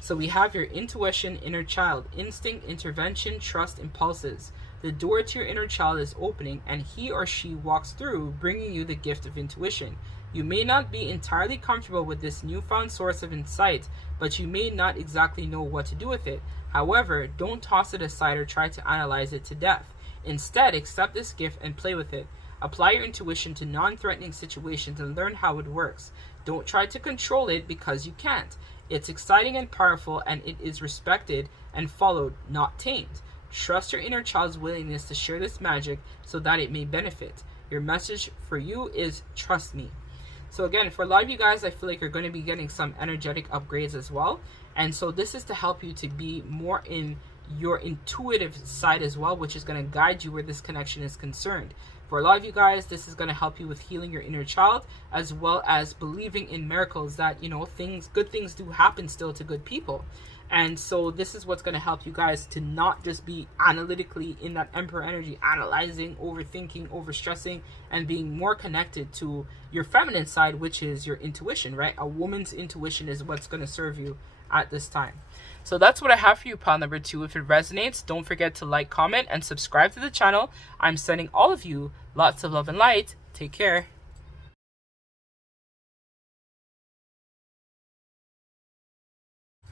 So we have your intuition, inner child, instinct, intervention, trust, impulses. The door to your inner child is opening, and he or she walks through, bringing you the gift of intuition. You may not be entirely comfortable with this newfound source of insight, but you may not exactly know what to do with it. However, don't toss it aside or try to analyze it to death. Instead, accept this gift and play with it. Apply your intuition to non-threatening situations and learn how it works. Don't try to control it because you can't. It's exciting and powerful, and it is respected and followed, not tamed. Trust your inner child's willingness to share this magic so that it may benefit. Your message for you is trust me. So again, for a lot of you guys, I feel like you're going to be getting some energetic upgrades as well. And so this is to help you to be more in your intuitive side as well, which is going to guide you where this connection is concerned. For a lot of you guys, this is going to help you with healing your inner child, as well as believing in miracles that, good things do happen still to good people. And so this is what's going to help you guys to not just be analytically in that Emperor energy, analyzing, overthinking, overstressing, and being more connected to your feminine side, which is your intuition, right? A woman's intuition is what's going to serve you at this time. So that's what I have for you, pile number 2. If it resonates, don't forget to like, comment, and subscribe to the channel. I'm sending all of you lots of love and light. Take care.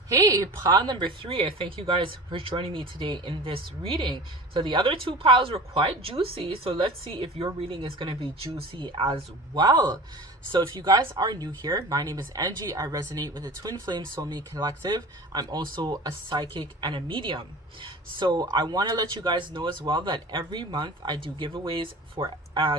Hey, pile number 3, I thank you guys for joining me today in this reading. So the other 2 piles were quite juicy, so let's see if your reading is going to be juicy as well. So if you guys are new here, my name is Angie. I resonate with the Twin Flame Soulmate Collective. I'm also a psychic and a medium. So I want to let you guys know as well that every month I do giveaways for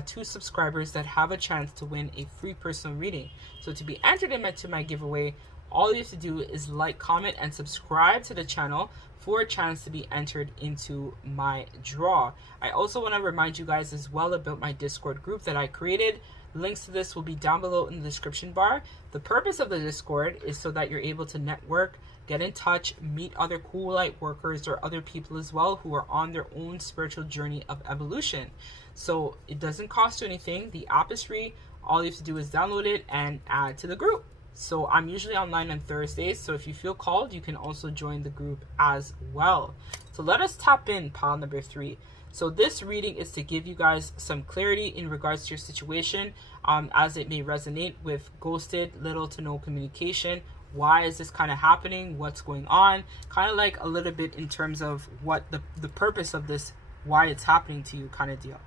2 subscribers that have a chance to win a free personal reading. So to be entered into my giveaway, all you have to do is like, comment, and subscribe to the channel for a chance to be entered into my draw. I also want to remind you guys as well about my Discord group that I created. Links to this will be down below in the description bar. The purpose of the Discord is so that you're able to network, get in touch, meet other cool light workers or other people as well who are on their own spiritual journey of evolution. So it doesn't cost you anything. The app is free. All you have to do is download it and add to the group. So I'm usually online on Thursdays, so if you feel called, you can also join the group as well. So let us tap in pile number 3. So this reading is to give you guys some clarity in regards to your situation, as it may resonate with ghosted, little to no communication. Why is this kind of happening? What's going on? Kind of like a little bit in terms of what the purpose of this, why it's happening to you kind of deal.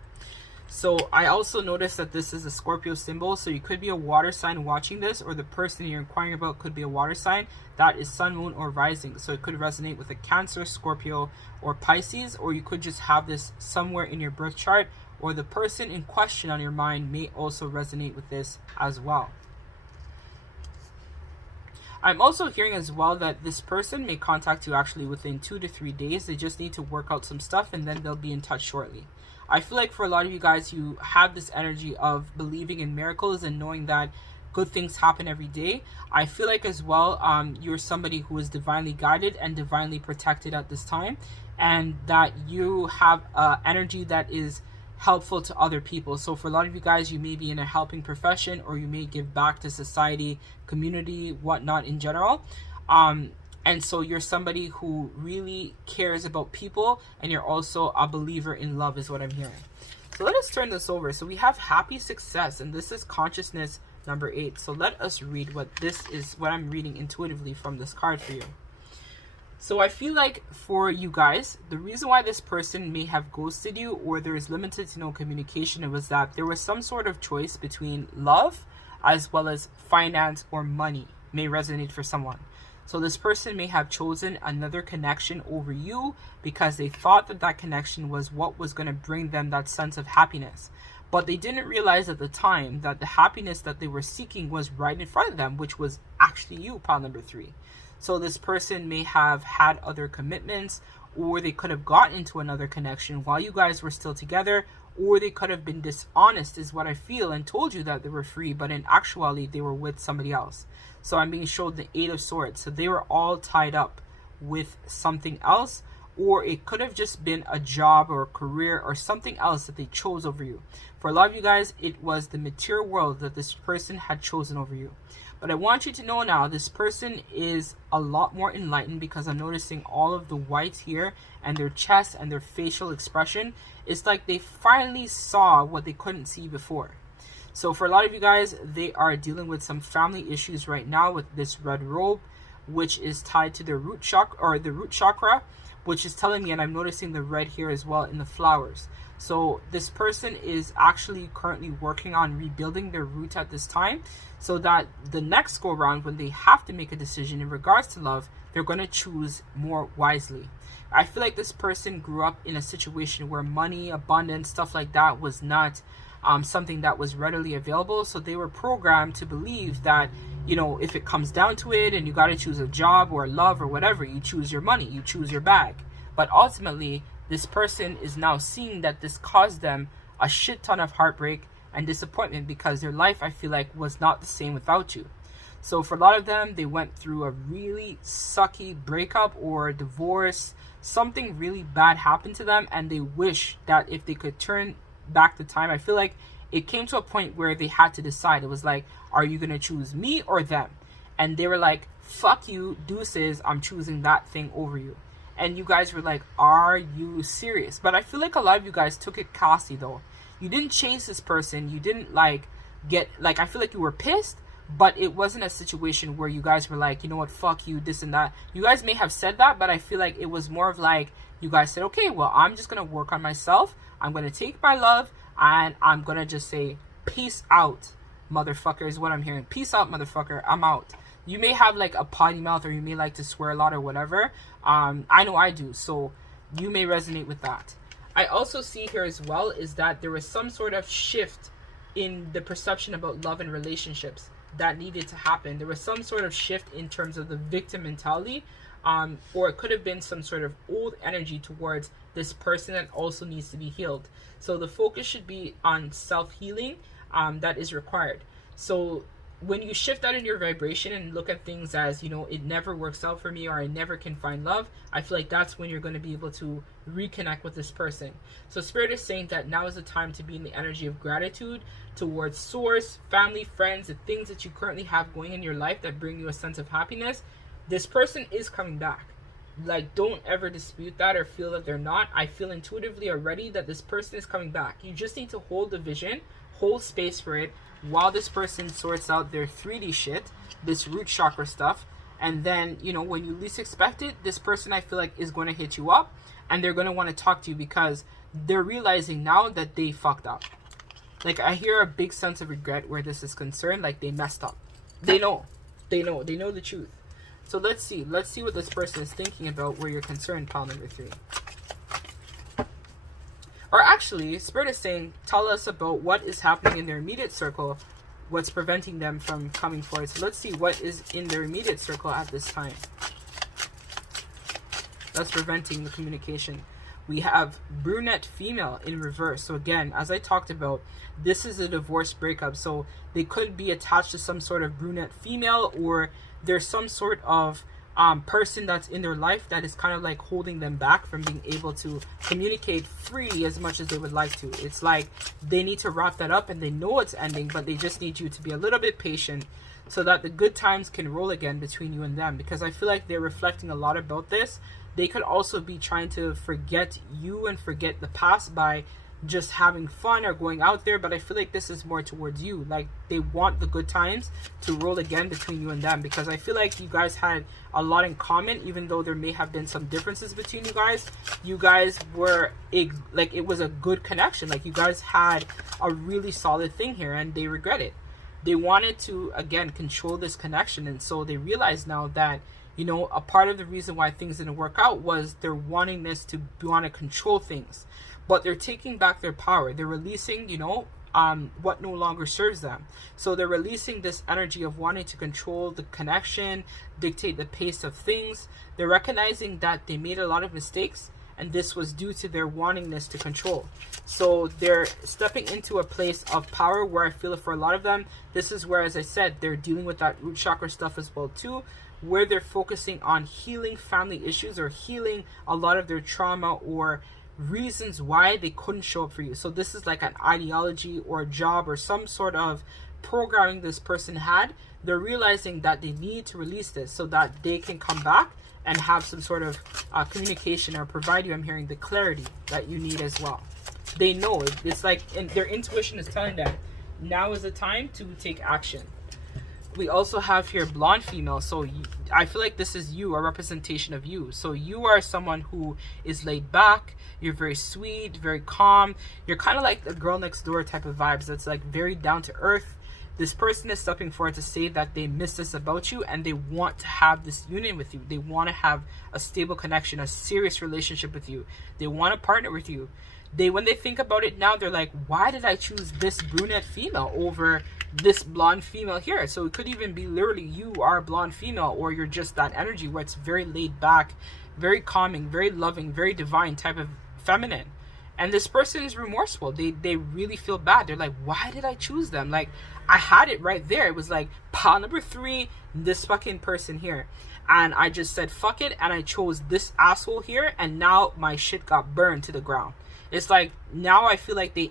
So I also noticed that this is a Scorpio symbol, so you could be a water sign watching this, or the person you're inquiring about could be a water sign. That is sun, moon, or rising. So it could resonate with a Cancer, Scorpio, or Pisces, or you could just have this somewhere in your birth chart, or the person in question on your mind may also resonate with this as well. I'm also hearing as well that this person may contact you actually within 2 to 3 days. They just need to work out some stuff, and then they'll be in touch shortly. I feel like for a lot of you guys, you have this energy of believing in miracles and knowing that good things happen every day. I feel like as well, you're somebody who is divinely guided and divinely protected at this time, and that you have energy that is helpful to other people. So for a lot of you guys, you may be in a helping profession, or you may give back to society, community, whatnot in general. And so you're somebody who really cares about people, and you're also a believer in love is what I'm hearing. So let us turn this over. So we have happy success, and this is consciousness number 8. So let us read what this is, what I'm reading intuitively from this card for you. So I feel like for you guys, the reason why this person may have ghosted you or there is limited to no communication, it was that there was some sort of choice between love as well as finance or money may resonate for someone. So this person may have chosen another connection over you because they thought that that connection was what was going to bring them that sense of happiness. But they didn't realize at the time that the happiness that they were seeking was right in front of them, which was actually you, pile number 3. So this person may have had other commitments, or they could have gotten into another connection while you guys were still together, or they could have been dishonest is what I feel and told you that they were free, but in actuality they were with somebody else. So I'm being showed the 8 of Swords. So they were all tied up with something else, or it could have just been a job or a career or something else that they chose over you. For a lot of you guys, it was the material world that this person had chosen over you. But I want you to know now, this person is a lot more enlightened because I'm noticing all of the white here and their chest and their facial expression. It's like they finally saw what they couldn't see before. So for a lot of you guys, they are dealing with some family issues right now with this red robe, which is tied to their root chakra, or the root chakra, which is telling me, and I'm noticing the red here as well in the flowers. So this person is actually currently working on rebuilding their roots at this time, so that the next go around when they have to make a decision in regards to love, they're going to choose more wisely. I feel like this person grew up in a situation where money, abundance, stuff like that was not something that was readily available. So they were programmed to believe that, you know, if it comes down to it and you got to choose a job or love or whatever, you choose your money, you choose your bag. But ultimately, this person is now seeing that this caused them a shit ton of heartbreak and disappointment because their life, I feel like, was not the same without you. So for a lot of them, they went through a really sucky breakup or divorce. Something really bad happened to them, and they wish that if they could turn back the time, I feel like it came to a point where they had to decide. It was like, are you going to choose me or them? And they were like, fuck you, deuces, I'm choosing that thing over you. And you guys were like, are you serious? But I feel like a lot of you guys took it classy though. You didn't chase this person. You didn't I feel like you were pissed, but it wasn't a situation where you guys were like, you know what, fuck you, this and that. You guys may have said that, but I feel like it was more of like, you guys said, okay, well, I'm just going to work on myself. I'm going to take my love and I'm going to just say, peace out, motherfucker, is what I'm hearing. Peace out, motherfucker. I'm out. You may have like a potty mouth, or you may like to swear a lot or whatever. I know I do. So you may resonate with that. I also see here as well is that there was some sort of shift in the perception about love and relationships that needed to happen. There was some sort of shift in terms of the victim mentality, or it could have been some sort of old energy towards this person that also needs to be healed. So the focus should be on self-healing that is required. So when you shift out in your vibration and look at things as, you know, it never works out for me, or I never can find love, I feel like that's when you're going to be able to reconnect with this person. So Spirit is saying that now is the time to be in the energy of gratitude towards source, family, friends, the things that you currently have going in your life that bring you a sense of happiness. This person is coming back. Like, don't ever dispute that or feel that they're not. I feel intuitively already that this person is coming back. You just need to hold the vision, hold space for it, while this person sorts out their 3D shit, this root chakra stuff. And then, you know, when you least expect it, this person, I feel like, is going to hit you up, and they're going to want to talk to you because they're realizing now that they fucked up. Like, I hear a big sense of regret where this is concerned. Like, they messed up. They know the truth. So let's see what this person is thinking about where you're concerned, pile number 3. Or actually, Spirit is saying, tell us about what is happening in their immediate circle, what's preventing them from coming forward. So let's see what is in their immediate circle at this time that's preventing the communication. We have brunette female in reverse. So again, as I talked about, this is a divorce breakup. So they could be attached to some sort of brunette female, or there's some sort of person that's in their life that is kind of like holding them back from being able to communicate freely as much as they would like to. It's like they need to wrap that up, and they know it's ending, but they just need you to be a little bit patient so that the good times can roll again between you and them. Because I feel like they're reflecting a lot about this. They could also be trying to forget you and forget the past by just having fun or going out there, but I feel like this is more towards you. Like they want the good times to roll again between you and them, because I feel like you guys had a lot in common, even though there may have been some differences between you guys. You guys were like, it was a good connection. Like you guys had a really solid thing here, and they regret it. They wanted to, again, control this connection, and so they realize now that, you know, a part of the reason why things didn't work out was their wantingness to want to control things. But they're taking back their power. They're releasing, you know, what no longer serves them. So they're releasing this energy of wanting to control the connection, dictate the pace of things. They're recognizing that they made a lot of mistakes, and this was due to their wantingness to control. So they're stepping into a place of power where I feel for a lot of them, this is where, as I said, they're dealing with that root chakra stuff as well too, where they're focusing on healing family issues or healing a lot of their trauma or reasons why they couldn't show up for you. So this is like an ideology or a job or some sort of programming this person had. They're realizing that they need to release this so that they can come back and have some sort of communication or provide you, I'm hearing, the clarity that you need as well. They know it. It's like, and their intuition is telling them now is the time to take action. We also have here blonde female. So I feel like this is you, a representation of you. So you are someone who is laid back. You're very sweet, very calm. You're kind of like the girl next door type of vibes. That's like very down to earth. This person is stepping forward to say that they miss this about you, and they want to have this union with you. They want to have a stable connection, a serious relationship with you. They want to partner with you. When they think about it now, they're like, why did I choose this brunette female over this blonde female here? So it could even be literally you are a blonde female, or you're just that energy where it's very laid back, very calming, very loving, very divine type of feminine. And this person is remorseful. They really feel bad. They're like, why did I choose them? Like, I had it right there. It was like pile number 3, this fucking person here, and I just said fuck it, and I chose this asshole here, and now my shit got burned to the ground. It's like now I feel like they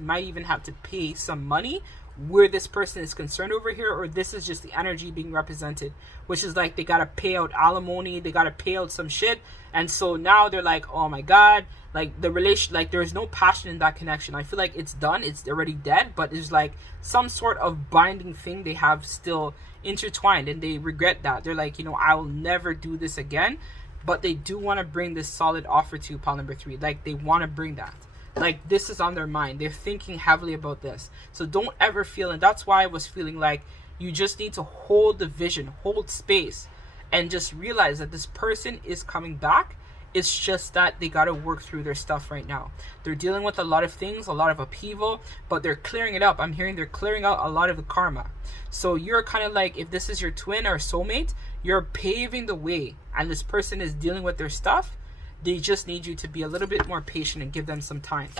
might even have to pay some money where this person is concerned over here, or this is just the energy being represented, which is like they gotta pay out alimony, they gotta pay out some shit. And so now they're like, oh my god, like the relation, like there's no passion in that connection. I feel like it's done, it's already dead, but there's like some sort of binding thing they have still intertwined, and they regret that. They're like, you know, I will never do this again. But they do want to bring this solid offer to you, pile number 3. Like they want to bring that. Like this is on their mind. They're thinking heavily about this. So don't ever feel, and that's why I was feeling like you just need to hold the vision, hold space, and just realize that this person is coming back. It's just that they got to work through their stuff right now. They're dealing with a lot of things, a lot of upheaval, but they're clearing it up. I'm hearing they're clearing out a lot of the karma. So you're kind of like, if this is your twin or soulmate, you're paving the way, and this person is dealing with their stuff. They just need you to be a little bit more patient and give them some time.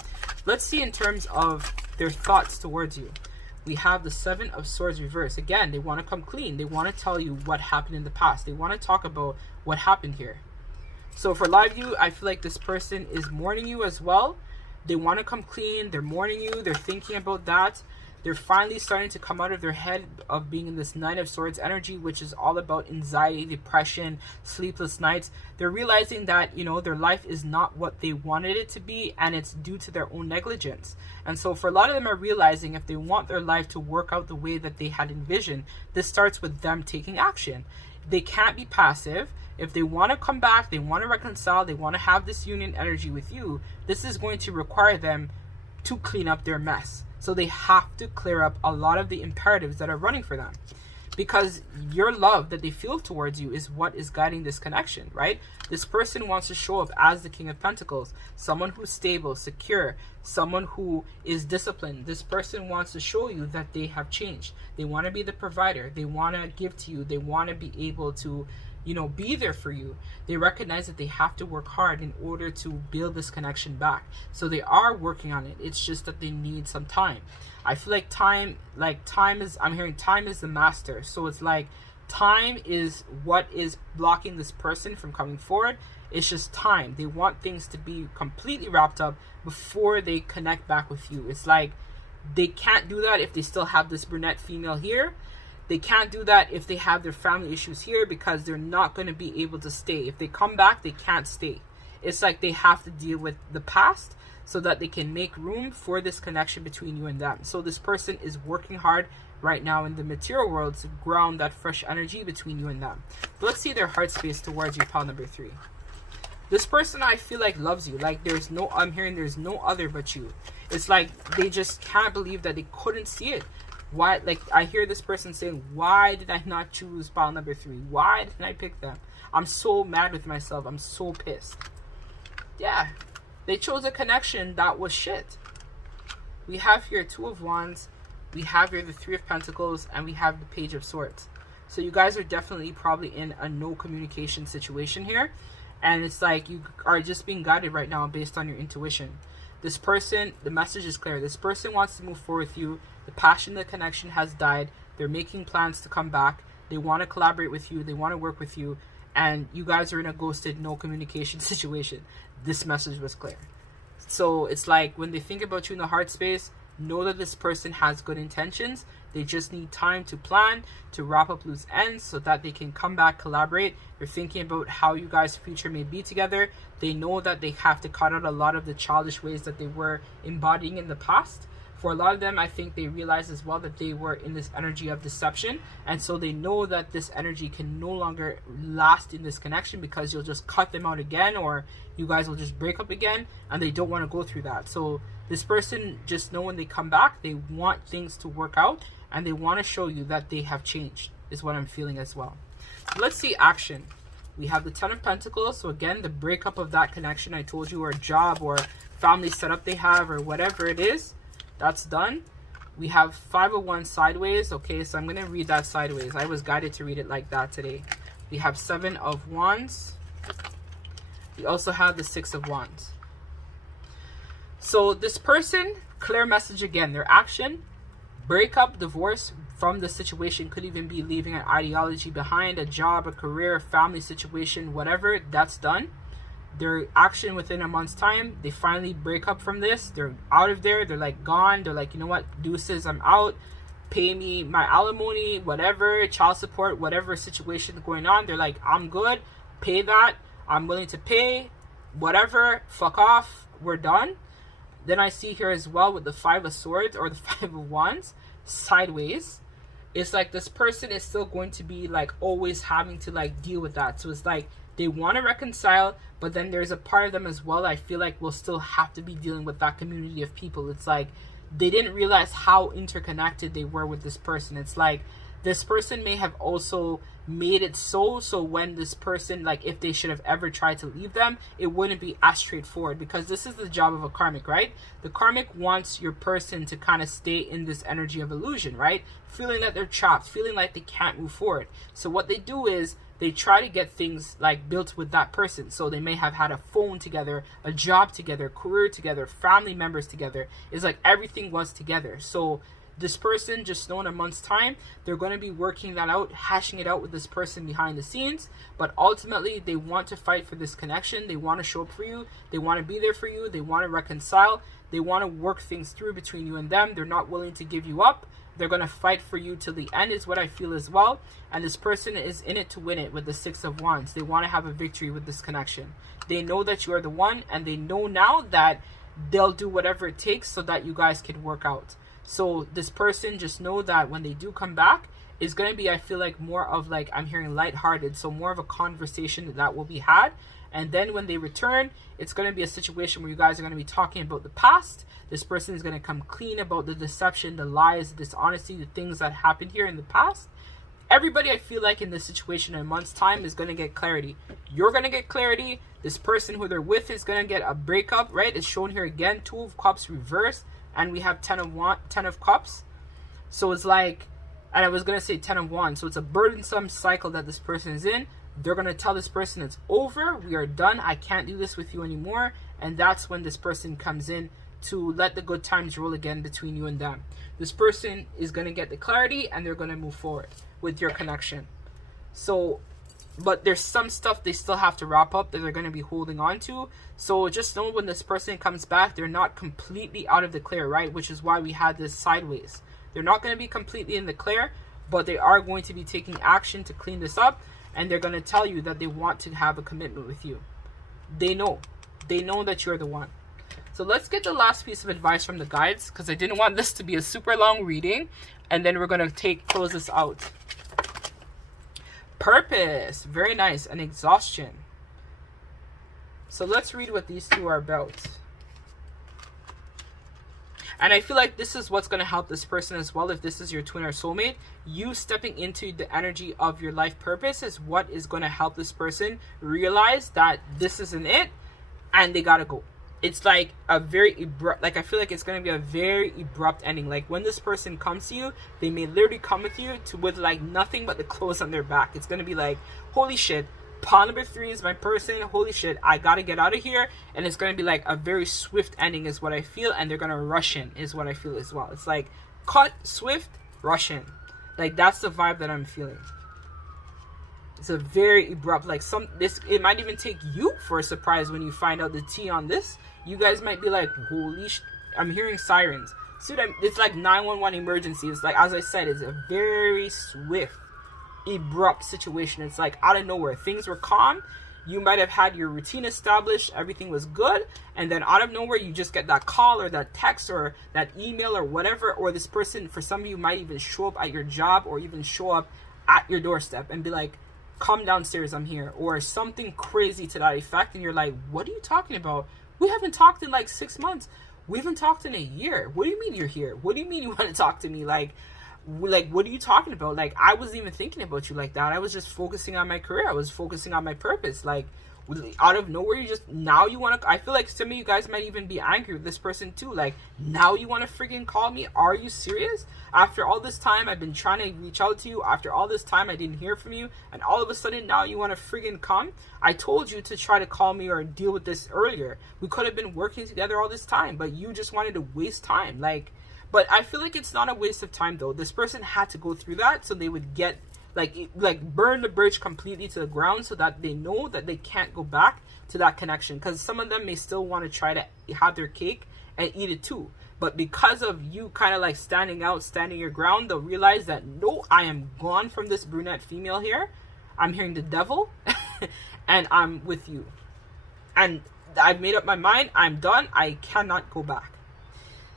Let's see in terms of their thoughts towards you. We have the 7 of Swords reversed. Again, they want to come clean. They want to tell you what happened in the past. They want to talk about what happened here. So for a lot of you, I feel like this person is mourning you as well. They want to come clean. They're mourning you. They're thinking about that. They're finally starting to come out of their head of being in this 9 of Swords energy, which is all about anxiety, depression, sleepless nights. They're realizing that, you know, their life is not what they wanted it to be, and it's due to their own negligence. And so for a lot of them are realizing if they want their life to work out the way that they had envisioned, this starts with them taking action. They can't be passive. If they want to come back, they want to reconcile, they want to have this union energy with you, this is going to require them to clean up their mess. So they have to clear up a lot of the imperatives that are running for them. Because your love that they feel towards you is what is guiding this connection, right? This person wants to show up as the King of Pentacles, someone who's stable, secure, someone who is disciplined. This person wants to show you that they have changed. They want to be the provider. They want to give to you. They want to be able to, you know, be there for you. They recognize that they have to work hard in order to build this connection back. So they are working on it. It's just that they need some time. I feel like time is, I'm hearing time is the master. So it's like time is what is blocking this person from coming forward. It's just time. They want things to be completely wrapped up before they connect back with you. It's like they can't do that if they still have this brunette female here. They can't do that if they have their family issues here, because they're not going to be able to stay. If they come back, they can't stay. It's like they have to deal with the past so that they can make room for this connection between you and them. So this person is working hard right now in the material world to ground that fresh energy between you and them. But let's see their heart space towards you, pile number 3. This person, I feel like, loves you. Like I'm hearing there's no other but you. It's like they just can't believe that they couldn't see it. Why? Like, I hear this person saying, why did I not choose pile number 3? Why didn't I pick them? I'm so mad with myself. I'm so pissed. Yeah, they chose a connection that was shit. We have here 2 of Wands. We have here the 3 of Pentacles. And we have the Page of Swords. So you guys are definitely probably in a no communication situation here. And it's like you are just being guided right now based on your intuition. This person, the message is clear. This person wants to move forward with you. The passion, the connection has died. They're making plans to come back. They want to collaborate with you. They want to work with you. And you guys are in a ghosted, no communication situation. This message was clear. So it's like when they think about you in the heart space, know that this person has good intentions. They just need time to plan, to wrap up loose ends so that they can come back, collaborate. They're thinking about how you guys' future may be together. They know that they have to cut out a lot of the childish ways that they were embodying in the past. For a lot of them, I think they realize as well that they were in this energy of deception. And so they know that this energy can no longer last in this connection because you'll just cut them out again or you guys will just break up again. And they don't want to go through that. So this person, just know when they come back, they want things to work out. And they want to show you that they have changed, is what I'm feeling as well. So let's see action. We have the 10 of Pentacles. So again, the breakup of that connection I told you, or job or family setup they have or whatever it is, that's done. We have 5 of Wands sideways. Okay, so I'm going to read that sideways. I was guided to read it like that today. We have 7 of Wands. We also have the 6 of Wands. So this person, clear message again. Their action, breakup, divorce from the situation, could even be leaving an ideology behind, a job, a career, family situation, whatever, that's done. Their action within a month's time, they finally break up from this. They're out of there. They're like gone. They're like, you know what, deuces, I'm out. Pay me my alimony, whatever, child support, whatever situation going on. They're like, I'm good. Pay that. I'm willing to pay. Whatever. Fuck off. We're done. Then I see here as well with the 5 of Swords or the 5 of Wands sideways. It's like this person is still going to be like always having to like deal with that. So it's like they want to reconcile, but then there's a part of them as well I feel like will still have to be dealing with that community of people. It's like they didn't realize how interconnected they were with this person. It's like this person may have also made it so when this person, like if they should have ever tried to leave them, it wouldn't be as straightforward, because this is the job of a karmic, right? The karmic wants your person to kind of stay in this energy of illusion, right? Feeling that they're trapped, feeling like they can't move forward. So what they do is they try to get things like built with that person. So they may have had a phone together, a job together, career together, family members together. It's like everything was together. So this person, just know in a month's time, they're going to be working that out, hashing it out with this person behind the scenes. But ultimately, they want to fight for this connection. They want to show up for you. They want to be there for you. They want to reconcile. They want to work things through between you and them. They're not willing to give you up. They're going to fight for you till the end is what I feel as well. And this person is in it to win it with the 6 of Wands. They want to have a victory with this connection. They know that you are the one, and they know now that they'll do whatever it takes so that you guys can work out. So this person, just know that when they do come back, it's going to be, I feel like, more of like, I'm hearing lighthearted. So more of a conversation that will be had. And then when they return, it's going to be a situation where you guys are going to be talking about the past. This person is going to come clean about the deception, the lies, the dishonesty, the things that happened here in the past. Everybody, I feel like, in this situation in a month's time is going to get clarity. You're going to get clarity. This person who they're with is going to get a breakup, right? It's shown here again, 2 of Cups reversed. And we have 10 of Cups. So it's like, and I was going to say 10 of Wands. So it's a burdensome cycle that this person is in. They're going to tell this person it's over. We are done. I can't do this with you anymore. And that's when this person comes in to let the good times roll again between you and them. This person is going to get the clarity and they're going to move forward with your connection. So, but there's some stuff they still have to wrap up that they're going to be holding on to. So just know when this person comes back, they're not completely out of the clear, right? Which is why we had this sideways. They're not going to be completely in the clear, but they are going to be taking action to clean this up. And they're going to tell you that they want to have a commitment with you. They know that you're the one. So let's get the last piece of advice from the guides, because I didn't want this to be a super long reading, and then we're going to close this out. Purpose, very nice, and exhaustion. So let's read what these two are about. And I feel like this is what's going to help this person as well. If this is your twin or soulmate, you stepping into the energy of your life purpose is what is going to help this person realize that this isn't it and they got to go. It's like a very abrupt, like I feel like it's going to be a very abrupt ending. Like when this person comes to you, they may literally come with you with like nothing but the clothes on their back. It's going to be like, holy shit, pawn number 3 is my person. Holy shit, I got to get out of here. And it's going to be like a very swift ending is what I feel. And they're going to rush in is what I feel as well. It's like cut, swift, rush in. Like that's the vibe that I'm feeling. It's a very abrupt, like it might even take you for a surprise when you find out the tea on this. You guys might be like, holy I'm hearing sirens. Dude, it's like 911 emergency. It's like, as I said, it's a very swift, abrupt situation. It's like out of nowhere. Things were calm. You might have had your routine established. Everything was good. And then out of nowhere, you just get that call or that text or that email or whatever. Or this person, for some of you, might even show up at your job or even show up at your doorstep and be like, come downstairs, I'm here. Or something crazy to that effect. And you're like, what are you talking about? We haven't talked in like 6 months. We haven't talked in a year. What do you mean you're here? What do you mean you want to talk to me? Like, what are you talking about? Like, I wasn't even thinking about you like that. I was just focusing on my career. I was focusing on my purpose. Like, out of nowhere, now you want to, I feel like some of you guys might even be angry with this person too. Like, now you want to freaking call me? Are you serious? After all this time, I've been trying to reach out to you. After all this time, I didn't hear from you. And all of a sudden, now you want to freaking come? I told you to try to call me or deal with this earlier. We could have been working together all this time, but you just wanted to waste time. Like, but I feel like it's not a waste of time though. This person had to go through that so they would get like burn the bridge completely to the ground so that they know that they can't go back to that connection, because some of them may still want to try to have their cake and eat it too. But because of you kind of like standing your ground, they'll realize that no, I am gone from this brunette female here. I'm hearing the devil and I'm with you. And I've made up my mind. I'm done. I cannot go back.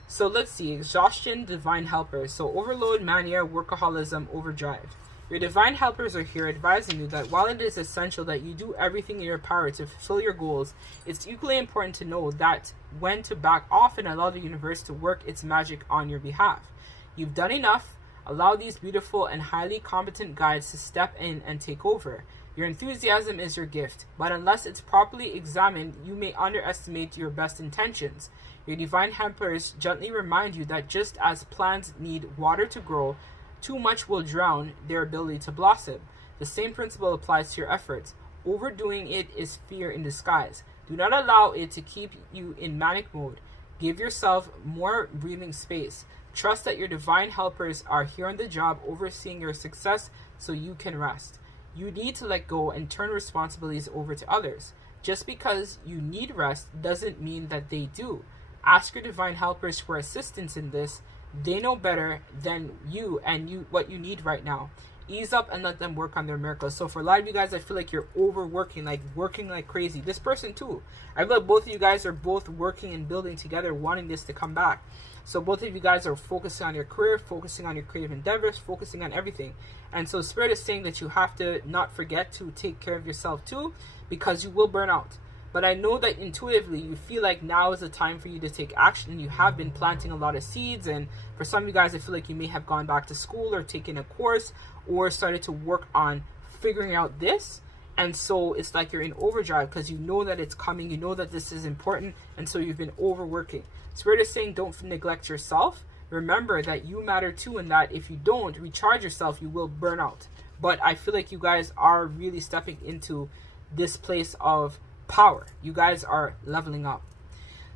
So let's see. Exhaustion, divine helpers. So overload, mania, workaholism, overdrive. Your divine helpers are here advising you that while it is essential that you do everything in your power to fulfill your goals, it's equally important to know that when to back off and allow the universe to work its magic on your behalf. You've done enough. Allow these beautiful and highly competent guides to step in and take over. Your enthusiasm is your gift, but unless it's properly examined, you may underestimate your best intentions. Your divine helpers gently remind you that just as plants need water to grow, too much will drown their ability to blossom. The same principle applies to your efforts. Overdoing it is fear in disguise. Do not allow it to keep you in manic mode. Give yourself more breathing space. Trust that your divine helpers are here on the job overseeing your success so you can rest. You need to let go and turn responsibilities over to others. Just because you need rest doesn't mean that they do. Ask your divine helpers for assistance in this. They know better than you and what you need right now. Ease up and let them work on their miracles. So for a lot of you guys, I feel like you're overworking, like working like crazy. This person too. I feel like both of you guys are both working and building together, wanting this to come back. So both of you guys are focusing on your career, focusing on your creative endeavors, focusing on everything. And so Spirit is saying that you have to not forget to take care of yourself too, because you will burn out. But I know that intuitively you feel like now is the time for you to take action. You have been planting a lot of seeds. And for some of you guys, I feel like you may have gone back to school or taken a course or started to work on figuring out this. And so it's like you're in overdrive because you know that it's coming. You know that this is important. And so you've been overworking. Spirit is saying don't neglect yourself. Remember that you matter too, and that if you don't recharge yourself, you will burn out. But I feel like you guys are really stepping into this place of power. You guys are leveling up.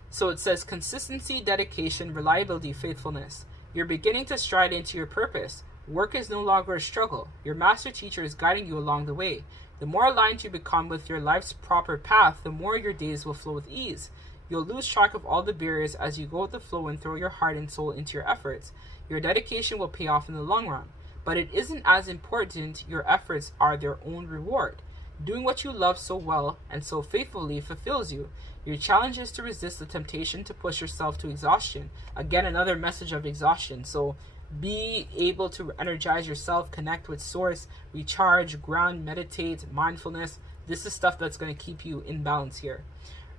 So it says consistency, dedication, reliability, faithfulness. You're beginning to stride into your purpose. Work is no longer a struggle. Your master teacher is guiding you along the way. The more aligned you become with your life's proper path, the more your days will flow with ease. You'll lose track of all the barriers as you go with the flow and throw your heart and soul into your efforts. Your dedication will pay off in the long run. But it isn't as important. Your efforts are their own reward. Doing what you love so well and so faithfully fulfills you. Your challenge is to resist the temptation to push yourself to exhaustion. Again, another message of exhaustion. So be able to energize yourself, connect with source, recharge, ground, meditate, mindfulness. This is stuff that's going to keep you in balance here.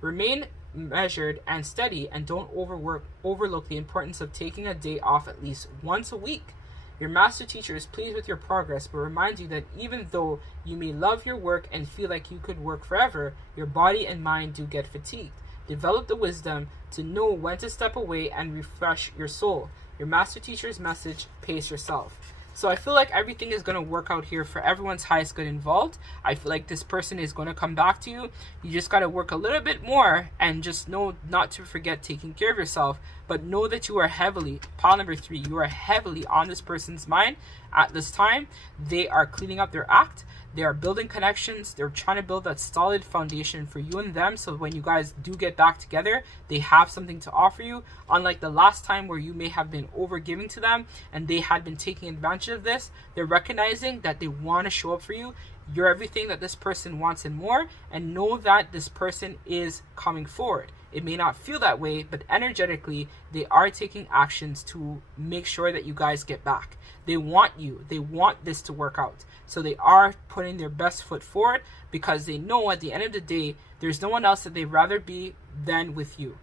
Remain measured and steady, and don't overlook the importance of taking a day off at least once a week. Your master teacher is pleased with your progress, but reminds you that even though you may love your work and feel like you could work forever, your body and mind do get fatigued. Develop the wisdom to know when to step away and refresh your soul. Your master teacher's message: pace yourself. So I feel like everything is going to work out here for everyone's highest good involved. I feel like this person is going to come back to you. You just got to work a little bit more, and just know not to forget taking care of yourself. But know that you are heavily, pile number 3, you are heavily on this person's mind at this time. They are cleaning up their act. They are building connections. They're trying to build that solid foundation for you and them, so when you guys do get back together, they have something to offer you. Unlike the last time where you may have been over giving to them and they had been taking advantage of this, they're recognizing that they want to show up for you. You're everything that this person wants and more, and know that this person is coming forward. It may not feel that way, but energetically, they are taking actions to make sure that you guys get back. They want you. They want this to work out. So they are putting their best foot forward, because they know at the end of the day, there's no one else that they'd rather be than with you.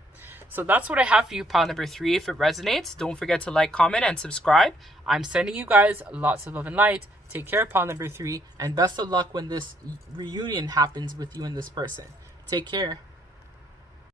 So that's what I have for you, pile number 3. If it resonates, don't forget to like, comment, and subscribe. I'm sending you guys lots of love and light. Take care, pile number 3, and best of luck when this reunion happens with you and this person. Take care.